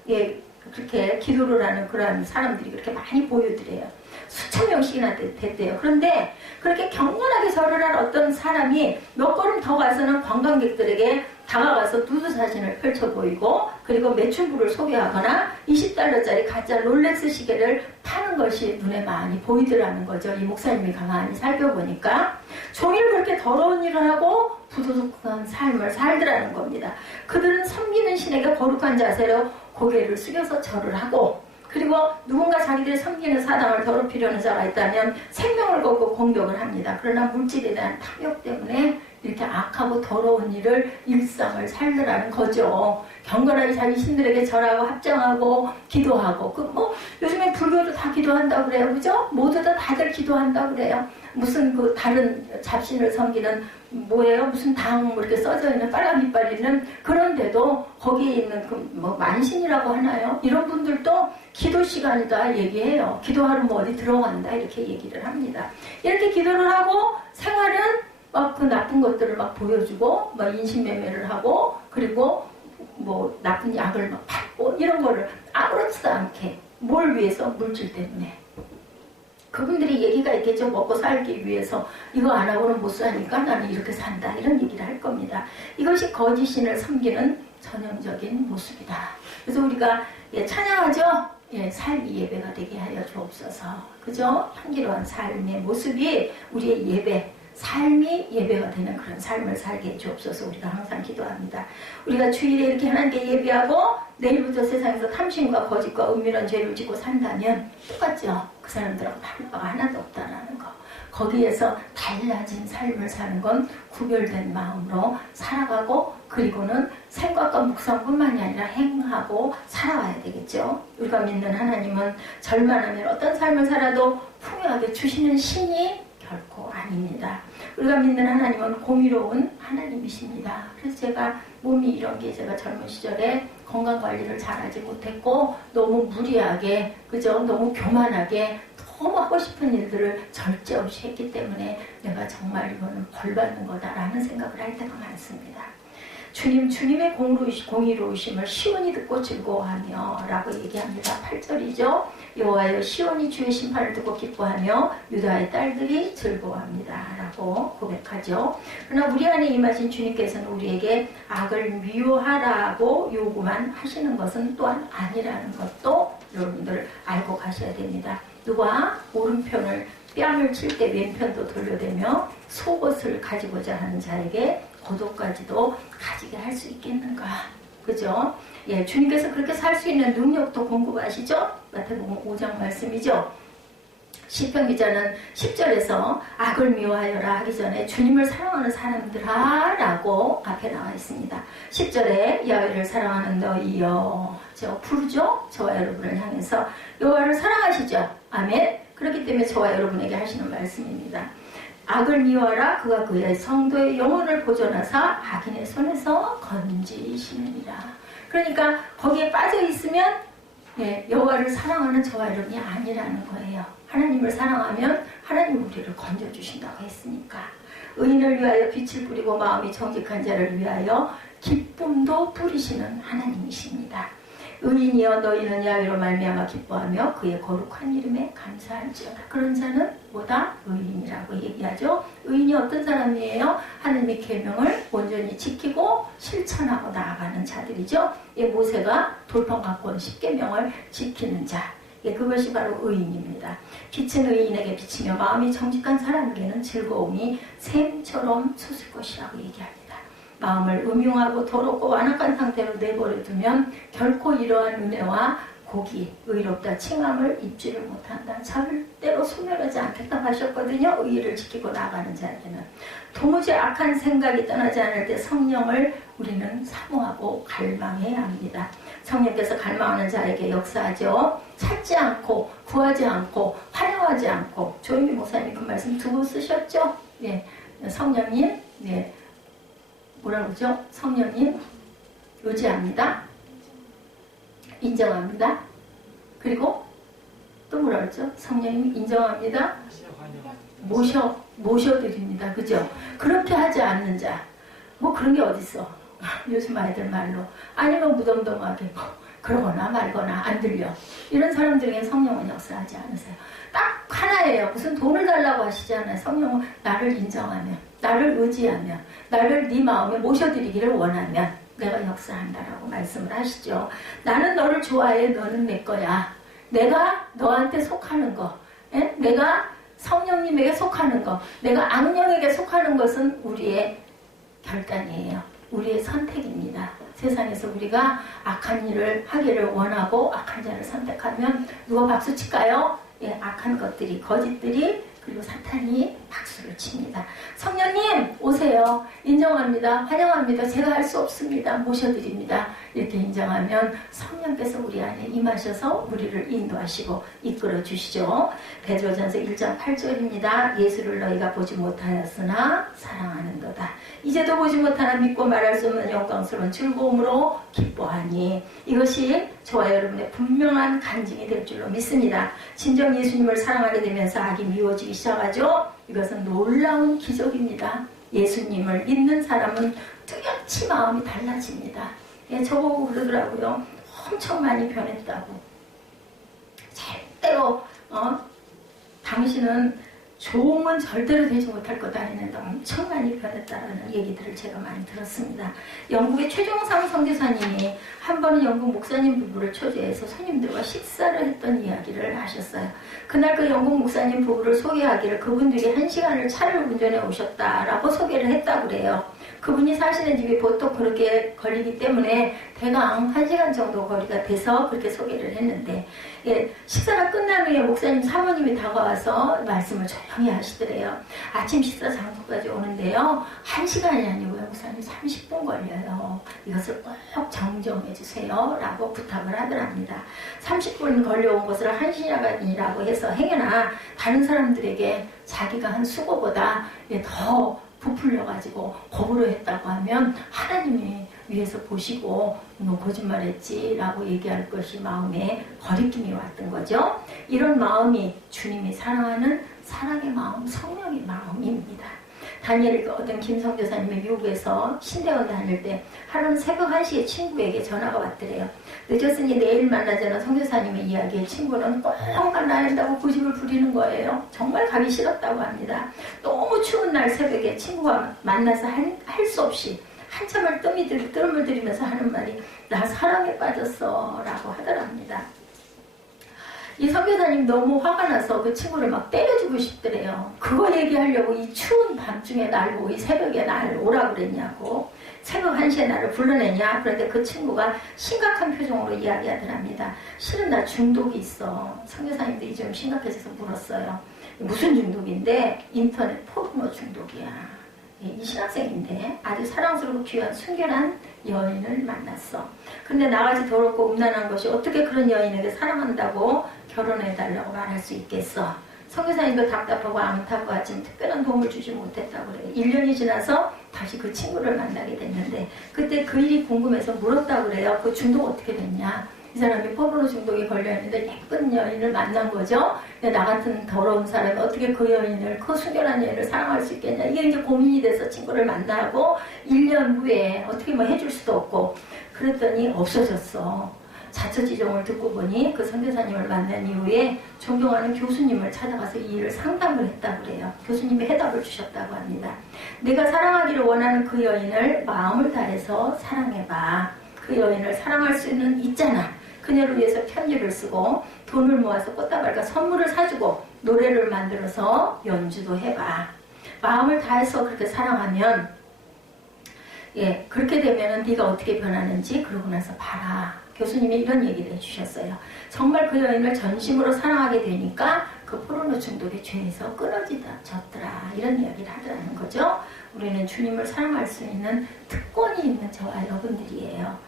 그렇게 기도를 하는 그런 사람들이 그렇게 많이 보여드려요. 수천 명씩이나 됐대요. 그런데 그렇게 경건하게 절을 한 어떤 사람이 몇 걸음 더 가서는 관광객들에게 다가가서 누드 사진을 펼쳐 보이고, 그리고 매출부를 소개하거나 20달러짜리 가짜 롤렉스 시계를 파는 것이 눈에 많이 보이더라는 거죠. 이 목사님이 가만히 살펴보니까 종일 그렇게 더러운 일을 하고 부도덕한 삶을 살더라는 겁니다. 그들은 섬기는 신에게 거룩한 자세로 고개를 숙여서 절을 하고, 그리고 누군가 자기들이 섬기는 사당을 더럽히려는 자가 있다면 생명을 걸고 공격을 합니다. 그러나 물질에 대한 탐욕 때문에 이렇게 악하고 더러운 일상을 살더라는 거죠. 경건하게 자기 신들에게 절하고 합장하고 기도하고, 요즘에 불교도 다 기도한다고 그래요. 그죠? 모두 다들 기도한다고 그래요. 무슨 다른 잡신을 섬기는 무슨 당 이렇게 써져 있는 빨간 이빨 있는, 그런데도 거기에 있는 만신이라고 하나요? 이런 분들도 기도 시간이다 얘기해요. 기도하러 어디 들어간다 이렇게 얘기를 합니다. 이렇게 기도를 하고 생활은 그 나쁜 것들을 보여주고 인신매매를 하고, 그리고 나쁜 약을 받고, 이런 거를 아무렇지도 않게, 뭘 위해서? 물질 때문에. 그분들이 얘기가 있겠죠. 먹고 살기 위해서 이거 안 하고는 못 사니까 나는 이렇게 산다, 이런 얘기를 할 겁니다. 이것이 거짓신을 섬기는 전형적인 모습이다. 그래서 우리가 찬양하죠. 삶이 예배가 되게 하여 주옵소서. 그죠? 향기로운 삶의 모습이 우리의 예배, 삶이 예배가 되는 그런 삶을 살게 해주옵소서. 우리가 항상 기도합니다. 우리가 주일에 이렇게 하나님께 예배하고 내일부터 세상에서 탐심과 거짓과 은밀한 죄를 짓고 산다면 똑같죠. 그 사람들하고 다를 바가 하나도 없다라는 거. 거기에서 달라진 삶을 사는 건 구별된 마음으로 살아가고, 그리고는 생각과 묵상뿐만이 아니라 행하고 살아와야 되겠죠. 우리가 믿는 하나님은 절만하면 어떤 삶을 살아도 풍요하게 주시는 신이 결코 아닙니다. 우리가 믿는 하나님은 공의로운 하나님이십니다. 그래서 제가 몸이 이런 게, 제가 젊은 시절에 건강관리를 잘하지 못했고 너무 무리하게, 그죠? 너무 교만하게 너무 하고 싶은 일들을 절제 없이 했기 때문에 내가 정말 이거는 벌 받는 거다라는 생각을 할 때가 많습니다. 주님의 공의로우심을 시온이 듣고 즐거워하며 라고 얘기합니다. 8절이죠. 여호와여 시온이 주의 심판을 듣고 기뻐하며 유다의 딸들이 즐거워합니다 라고 고백하죠. 그러나 우리 안에 임하신 주님께서는 우리에게 악을 미워하라고 요구만 하시는 것은 또한 아니라는 것도 여러분들 알고 가셔야 됩니다. 누가 오른편을 뺨을 칠 때 왼편도 돌려대며 속옷을 가지고자 하는 자에게 고도까지도 가지게 할 수 있겠는가? 그죠? 주님께서 그렇게 살 수 있는 능력도 궁금하시죠? 마태복음 5장 말씀이죠. 시편 기자는 10절에서 악을 미워하여라 하기 전에 주님을 사랑하는 사람들아 라고 앞에 나와 있습니다. 10절에 야훼를 사랑하는 너희여, 부르죠? 저와 여러분을 향해서 여호와를 사랑하시죠? 아멘. 그렇기 때문에 저와 여러분에게 하시는 말씀입니다. 악을 미워하라. 그가 그의 성도의 영혼을 보존하사 악인의 손에서 건지시느니라. 그러니까 거기에 빠져 있으면 여호와를 사랑하는 저와 여러분이 아니라는 거예요. 하나님을 사랑하면 하나님 우리를 건져주신다고 했으니까. 의인을 위하여 빛을 뿌리고 마음이 정직한 자를 위하여 기쁨도 뿌리시는 하나님이십니다. 의인이여 너희는 야훼로 말미암아 기뻐하며 그의 거룩한 이름에 감사할지어다. 그런 자는 뭐다? 의인이라고 얘기하죠. 의인이 어떤 사람이에요? 하느님의 계명을 온전히 지키고 실천하고 나아가는 자들이죠. 모세가 돌판 갖고 온 10계명을 지키는 자, 그것이 바로 의인입니다. 빛은 의인에게 비치며 마음이 정직한 사람에게는 즐거움이 샘처럼 솟을 것이라고 얘기합니다. 마음을 음흉하고 더럽고 완악한 상태로 내버려두면 결코 이러한 은혜와 복이 의롭다 칭함을 입지를 못한다. 절대로 소멸하지 않겠다고 하셨거든요. 의의를 지키고 나가는 자에게는. 도무지 악한 생각이 떠나지 않을 때 성령을 우리는 사모하고 갈망해야 합니다. 성령께서 갈망하는 자에게 역사하죠. 찾지 않고 구하지 않고 환영하지 않고. 조용히 목사님이 그 말씀 두고 쓰셨죠. 네, 성령님, 네, 뭐라 그러죠? 성령님 의지합니다. 인정합니다. 그리고 또 뭐라 그러죠? 성령님 인정합니다. 모셔드립니다. 그죠? 그렇게 하지 않는 자, 뭐 그런 게 어딨어. 요즘 아이들 말로. 아니면 무덤덤하게 뭐 그러거나 말거나 안 들려. 이런 사람들에게 성령은 역사하지 않으세요. 딱 하나예요. 무슨 돈을 달라고 하시지 않아요. 성령은 나를 인정하면, 나를 의지하면, 나를 네 마음에 모셔드리기를 원하면 내가 역사한다라고 말씀을 하시죠. 나는 너를 좋아해. 너는 내 거야. 내가 너한테 속하는 거, 내가 성령님에게 속하는 거, 내가 악령에게 속하는 것은 우리의 결단이에요. 우리의 선택입니다. 세상에서 우리가 악한 일을 하기를 원하고 악한 자를 선택하면 누가 박수 칠까요? 악한 것들이, 거짓들이, 그리고 사탄이 박수를 칩니다. 성령님 오세요. 인정합니다. 환영합니다. 제가 할 수 없습니다. 모셔드립니다. 이렇게 인정하면 성령께서 우리 안에 임하셔서 우리를 인도하시고 이끌어 주시죠. 베드로전서 1장 8절입니다. 예수를 너희가 보지 못하였으나 사랑하는도다. 이제도 보지 못하나 믿고 말할 수 없는 영광스러운 즐거움으로 기뻐하니 이것이 저와 여러분의 분명한 간증이 될 줄로 믿습니다. 진정 예수님을 사랑하게 되면서 악이 미워지기 시작하죠. 이것은 놀라운 기적입니다. 예수님을 믿는 사람은 뚜렷이 마음이 달라집니다. 저보고 그러더라고요. 엄청 많이 변했다고. 절대로 당신은 종은 절대로 되지 못할 거다 했는데 엄청 많이 변했다라는 얘기들을 제가 많이 들었습니다. 영국의 최종상 선교사님이 한 번은 영국 목사님 부부를 초대해서 손님들과 식사를 했던 이야기를 하셨어요. 그날 그 영국 목사님 부부를 소개하기를 그분들이 1시간을 차를 운전해 오셨다라고 소개를 했다고 그래요. 그분이 사시는 집이 보통 그렇게 걸리기 때문에 대강 1시간 정도 거리가 돼서 그렇게 소개를 했는데, 식사가 끝난 후에 목사님 사모님이 다가와서 말씀을 조용히 하시더래요. 아침 식사 장소까지 오는데요, 1시간이 아니고요, 목사님 30분 걸려요. 이것을 꼭 정정해 주세요 라고 부탁을 하더랍니다. 30분 걸려온 것을 1시간이라고 해서 행여나 다른 사람들에게 자기가 한 수고보다 더 부풀려가지고 거부를 했다고 하면 하나님이 위에서 보시고 너 거짓말했지 라고 얘기할 것이 마음에 거리낌이 왔던 거죠. 이런 마음이 주님이 사랑하는 사랑의 마음, 성령의 마음입니다. 다니엘 어떤 김성교사님이 미국에서 신대원 다닐 때 하루는 새벽 1시에 친구에게 전화가 왔더래요. 늦었으니 내일 만나자는 성교사님의 이야기에 친구는 꼭 만나야 한다고 고집을 부리는 거예요. 정말 가기 싫었다고 합니다. 너무 추운 날 새벽에 친구가 만나서 할 수 없이 한참을 뜸을 들이면서 하는 말이 나 사랑에 빠졌어 라고 하더랍니다. 이 선교사님 너무 화가 나서 그 친구를 막 때려주고 싶더래요. 그거 얘기하려고 이 추운 밤중에 날 보고 이 새벽에 날 오라 그랬냐고, 새벽 1시에 나를 불러내냐. 그런데 그 친구가 심각한 표정으로 이야기하더랍니다. 실은 나 중독이 있어. 선교사님들이 좀 심각해져서 물었어요. 무슨 중독인데? 인터넷 포르노 중독이야. 이 신학생인데 아주 사랑스럽고 귀한 순결한 여인을 만났어. 근데 나같이 더럽고 음란한 것이 어떻게 그런 여인에게 사랑한다고 결혼해달라고 말할 수 있겠어. 선교사님도 답답하고 안타고 지금 특별한 도움을 주지 못했다고 그래요. 1년이 지나서 다시 그 친구를 만나게 됐는데 그때 그 일이 궁금해서 물었다고 그래요. 그 중독 어떻게 됐냐. 이 사람이 포르노 중독에 걸려있는데 예쁜 여인을 만난 거죠. 근데 나 같은 더러운 사람이 어떻게 그 여인을, 그 순결한 여인을 사랑할 수 있겠냐. 이게 이제 고민이 돼서 친구를 만나고 1년 후에 어떻게 뭐 해줄 수도 없고 그랬더니 없어졌어. 자처지종을 듣고 보니 그 선교사님을 만난 이후에 존경하는 교수님을 찾아가서 이 일을 상담을 했다고 그래요. 교수님이 해답을 주셨다고 합니다. 내가 사랑하기를 원하는 그 여인을 마음을 다해서 사랑해봐. 그 여인을 사랑할 수 있잖아. 그녀를 위해서 편지를 쓰고 돈을 모아서 꽃다발과 선물을 사주고 노래를 만들어서 연주도 해봐. 마음을 다해서 그렇게 사랑하면 그렇게 되면은 네가 어떻게 변하는지 그러고 나서 봐라. 교수님이 이런 얘기를 해주셨어요. 정말 그 여인을 전심으로 사랑하게 되니까 그 포르노 중독의 죄에서 끊어졌더라. 이런 이야기를 하더라는 거죠. 우리는 주님을 사랑할 수 있는 특권이 있는 저와 여러분들이에요.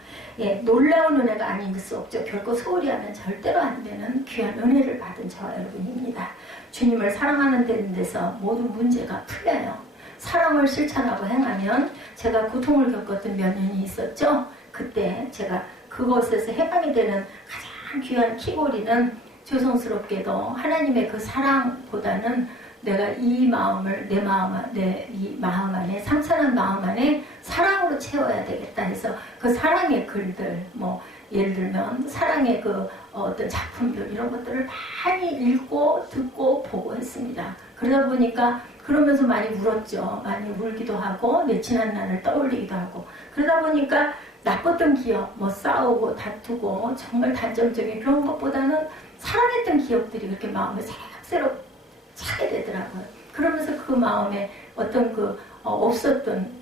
놀라운 은혜가 아닌 수 없죠. 결코 소홀히 하면 절대로 안 되는 귀한 은혜를 받은 저와 여러분입니다. 주님을 사랑하는 데서 모든 문제가 풀려요. 사랑을 실천하고 행하면 제가 고통을 겪었던 몇 년이 있었죠. 그때 제가 그것에서 해방이 되는 가장 귀한 키고리는 죄송스럽게도 하나님의 그 사랑보다는 내가 이 마음을 이 마음 안에 상처난 마음 안에 사랑으로 채워야 되겠다 해서 그 사랑의 글들 예를 들면 사랑의 그 어떤 작품들 이런 것들을 많이 읽고 듣고 보고 했습니다. 그러다 보니까 그러면서 많이 울었죠. 많이 울기도 하고 내 지난 날을 떠올리기도 하고 그러다 보니까 나빴던 기억, 싸우고 다투고 정말 단정적인 그런 것보다는 사랑했던 기억들이 그렇게 마음에 새록새록 차게 되더라고요. 그러면서 그 마음에 어떤 없었던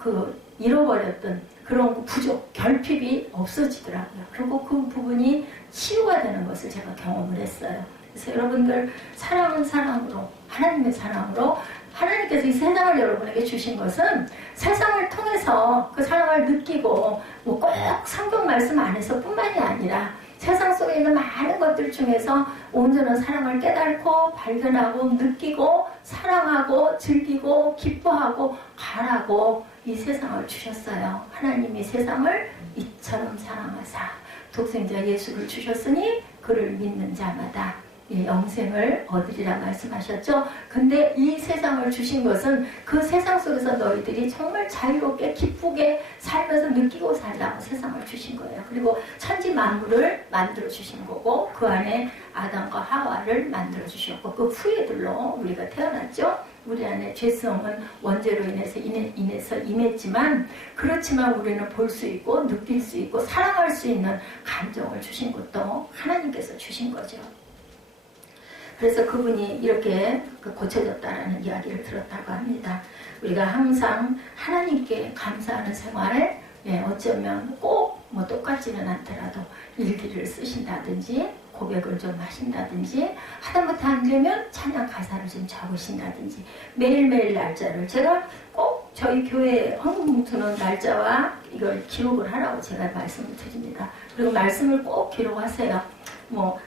잃어버렸던 그런 부족, 결핍이 없어지더라고요. 그리고 그 부분이 치유가 되는 것을 제가 경험을 했어요. 그래서 여러분들 사랑은 사랑으로, 하나님의 사랑으로 하나님께서 이 세상을 여러분에게 주신 것은 세상을 통해서 그 사랑을 느끼고 꼭 성경 말씀 안에서 뿐만이 아니라 세상 속에 있는 많은 것들 중에서 온전한 사랑을 깨닫고 발견하고 느끼고 사랑하고 즐기고 기뻐하고 바라고 이 세상을 주셨어요. 하나님이 세상을 이처럼 사랑하사 독생자 예수를 주셨으니 그를 믿는 자마다 영생을 얻으리라 말씀하셨죠. 근데 이 세상을 주신 것은 그 세상 속에서 너희들이 정말 자유롭게 기쁘게 살면서 느끼고 살라고 세상을 주신 거예요. 그리고 천지 만물을 만들어 주신 거고 그 안에 아담과 하와를 만들어 주셨고 그 후예들로 우리가 태어났죠. 우리 안에 죄성은 원죄로 인해서 임했지만 그렇지만 우리는 볼 수 있고 느낄 수 있고 사랑할 수 있는 감정을 주신 것도 하나님께서 주신 거죠. 그래서 그분이 이렇게 고쳐졌다라는 이야기를 들었다고 합니다. 우리가 항상 하나님께 감사하는 생활을 어쩌면 꼭 똑같지는 않더라도 일기를 쓰신다든지 고백을 좀 하신다든지 하다못해 안 되면 찬양 가사를 좀 적으신다든지 매일매일 날짜를 제가 꼭 저희 교회 헌금봉투는 날짜와 이걸 기록을 하라고 제가 말씀을 드립니다. 그리고 말씀을 꼭 기록하세요.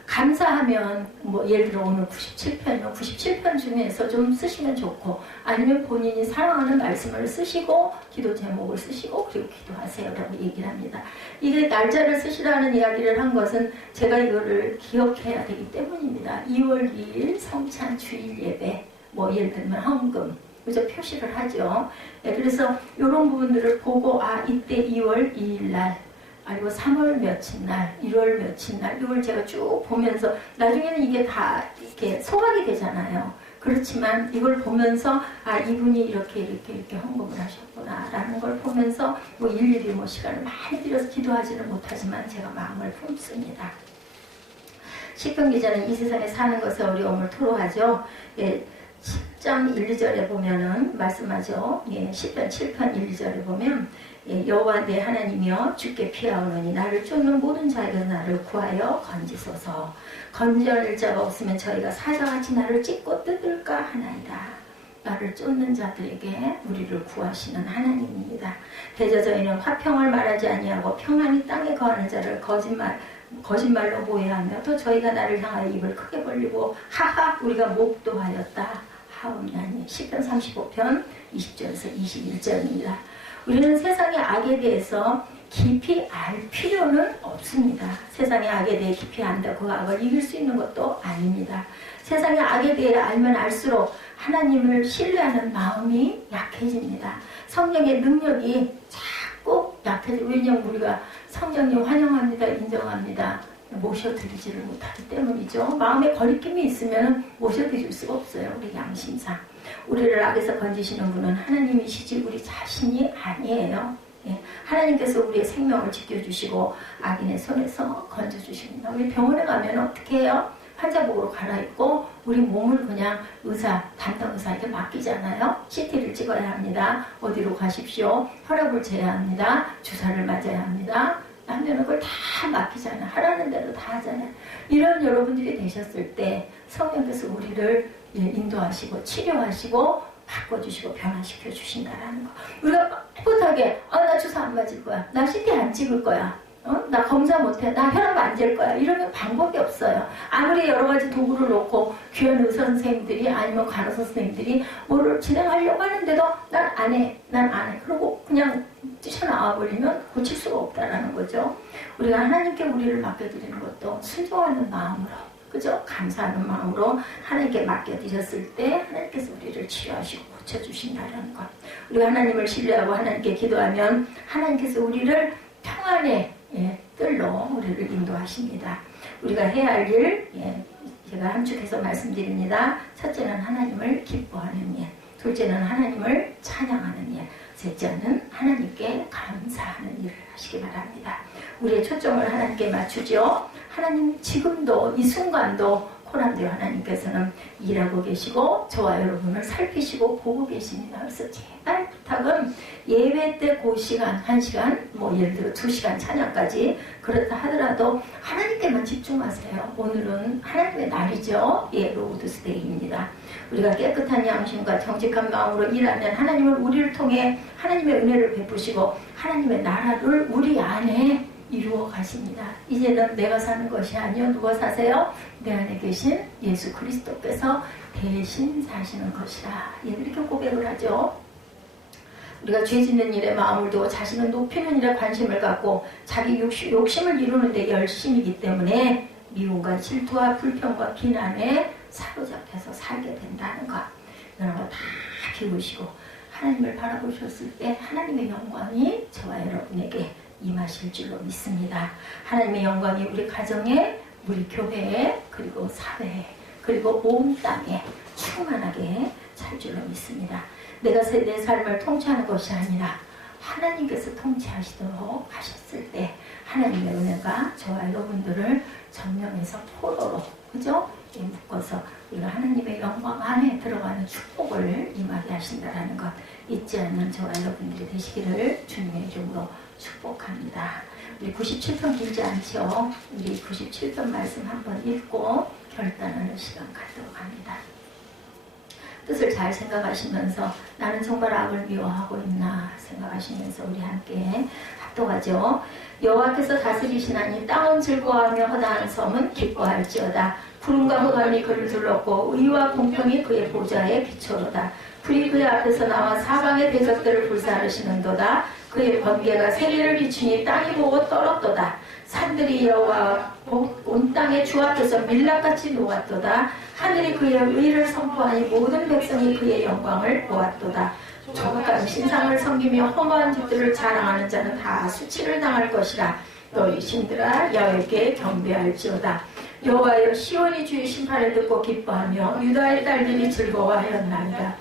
감사하면 예를 들어 오늘 97편이면 97편 중에서 좀 쓰시면 좋고 아니면 본인이 사랑하는 말씀을 쓰시고 기도 제목을 쓰시고 그리고 기도하세요라고 얘기를 합니다. 이게 날짜를 쓰시라는 이야기를 한 것은 제가 이거를 기억해야 되기 때문입니다. 2월 2일 성찬 주일 예배 예를 들면 헌금 그래서 표시를 하죠. 그래서 이런 부분들을 보고 이때 2월 2일 날 그리고 3월 며칠 날, 1월 며칠 날 이걸 제가 쭉 보면서 나중에는 이게 다 이렇게 소각이 되잖아요. 그렇지만 이걸 보면서 이분이 이렇게 헌금을 하셨구나 라는 걸 보면서 일일이 시간을 많이 들여서 기도하지는 못하지만 제가 마음을 품습니다. 시편 기자는 이 세상에 사는 것의 어려움을 토로하죠. 10장 1, 2절에 보면은 말씀하죠. 시편 7편 1, 2절에 보면 여호와 내 하나님이여 주께 피하오노니 나를 쫓는 모든 자에게서 나를 구하여 건지소서. 건져낼 자가 없으면 저희가 사자같이 나를 찢고 뜯을까 하나이다. 나를 쫓는 자들에게 우리를 구하시는 하나님입니다. 대저 저희는 화평을 말하지 아니하고 평안히 땅에 거하는 자를 거짓말로 모해하며 또 저희가 나를 향하여 입을 크게 벌리고 하하 우리가 목도하였다 하옵나니. 시편 35편 20절에서 21절입니다. 우리는 세상의 악에 대해서 깊이 알 필요는 없습니다. 세상의 악에 대해 깊이 안다 그 악을 이길 수 있는 것도 아닙니다. 세상의 악에 대해 알면 알수록 하나님을 신뢰하는 마음이 약해집니다. 성령의 능력이 자꾸 약해지고 왜냐하면 우리가 성령님 환영합니다. 인정합니다. 모셔드리지를 못하기 때문이죠. 마음에 거리낌이 있으면 모셔드릴 수가 없어요. 우리 양심상. 우리를 악에서 건지시는 분은 하나님이시지 우리 자신이 아니에요. 예, 하나님께서 우리의 생명을 지켜주시고 악인의 손에서 건져주십니다. 우리 병원에 가면 어떻게 해요? 환자복으로 갈아입고 우리 몸을 그냥 담당 의사에게 맡기잖아요. CT를 찍어야 합니다. 어디로 가십시오. 혈압을 재야 합니다. 주사를 맞아야 합니다. 하면 그걸 다 맡기잖아요. 하라는 대로 다 하잖아요. 이런 여러분들이 되셨을 때 성령께서 우리를 인도하시고 치료하시고 바꿔주시고 변화시켜 주신다라는 거. 우리가 꿋꿋하게 나 주사 안 맞을 거야. 나 CT 안 찍을 거야. 나 검사 못해. 나 혈압 안 잴 거야. 이러면 방법이 없어요. 아무리 여러 가지 도구를 놓고 귀한 의사 선생님들이 아니면 간호사 선생님들이 뭐를 진행하려고 하는데도 난 안 해. 난 안 해. 그러고 그냥 뛰쳐나와 버리면 고칠 수가 없다라는 거죠. 우리가 하나님께 우리를 맡겨드리는 것도 순종하는 마음으로, 그죠? 감사하는 마음으로 하나님께 맡겨드렸을 때 하나님께서 우리를 치료하시고 고쳐주신다는 것. 우리가 하나님을 신뢰하고 하나님께 기도하면 하나님께서 우리를 평안의 뜰로 우리를 인도하십니다. 우리가 해야 할 일, 제가 함축해서 말씀드립니다. 첫째는 하나님을 기뻐하는 일, 둘째는 하나님을 찬양하는 일, 셋째는 하나님께 감사하는 일을 하시기 바랍니다. 우리의 초점을 하나님께 맞추죠. 하나님 지금도 이 순간도 코난데요 하나님께서는 일하고 계시고 저와 여러분을 살피시고 보고 계십니다. 그래서 제발 부탁은 예배 때 그 시간, 1시간, 뭐 예를 들어 2시간 찬양까지 그렇다 하더라도 하나님께만 집중하세요. 오늘은 하나님의 날이죠. 로드스데이입니다. 우리가 깨끗한 양심과 정직한 마음으로 일하면 하나님은 우리를 통해 하나님의 은혜를 베푸시고 하나님의 나라를 우리 안에 이루어 가십니다. 이제는 내가 사는 것이 아니요 누가 사세요? 내 안에 계신 예수 그리스도께서 대신 사시는 것이라. 이렇게 고백을 하죠. 우리가 죄 짓는 일에 마음을 두고 자신을 높이는 일에 관심을 갖고 자기 욕심을 이루는 데 열심이기 때문에 미움과 질투와 불평과 비난에 사로잡혀서 살게 된다는 것. 이런 거 다 비우시고 하나님을 바라보셨을 때 하나님의 영광이 저와 여러분에게 임하실 줄로 믿습니다. 하나님의 영광이 우리 가정에, 우리 교회에, 그리고 사회에, 그리고 온 땅에 충만하게 찰 줄로 믿습니다. 내가 내 삶을 통치하는 것이 아니라 하나님께서 통치하시도록 하셨을 때 하나님의 은혜가 저와 여러분들을 전면에서 포로로, 그죠? 묶어서 우리가 하나님의 영광 안에 들어가는 축복을 임하게 하신다는 것 잊지 않는 저와 여러분들이 되시기를 주님의 이름으로 축복합니다. 우리 97편 길지 않죠? 우리 97편 말씀 한번 읽고 결단하는 시간 갖도록 합니다. 뜻을 잘 생각하시면서 나는 정말 악을 미워하고 있나 생각하시면서 우리 함께 합독하죠. 여호와께서 다스리시나니 땅은 즐거워하며 허다한 섬은 기뻐할지어다. 구름과 흑암이 그를 둘렀고 의와 공평이 그의 보좌에 기초로다. 불이 그의 앞에서 나와 사방의 대적들을 불사르시는도다. 그의 번개가 세계를 비추니 땅이 보고 떨었도다. 산들이 여호와 온 땅의 주 앞에서 밀랍같이 녹았도다. 하늘이 그의 의를 선포하니 모든 백성이 그의 영광을 보았도다. 족간 신상을 섬기며 허무한 짓들을 자랑하는 자는 다 수치를 당할 것이라. 너희 신들아 여호와께 경배할지어다. 여호와여 시온이 주의 심판을 듣고 기뻐하며 유다의 딸들이 즐거워하였나이다.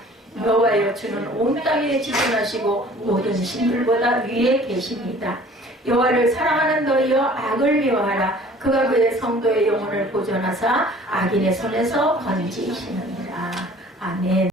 여호와여 주는 온 땅에 지존하시고 모든 신들보다 위에 계십니다. 여호와를 사랑하는 너희여 악을 미워하라. 그가 그의 성도의 영혼을 보존하사 악인의 손에서 건지시느니라. 아멘.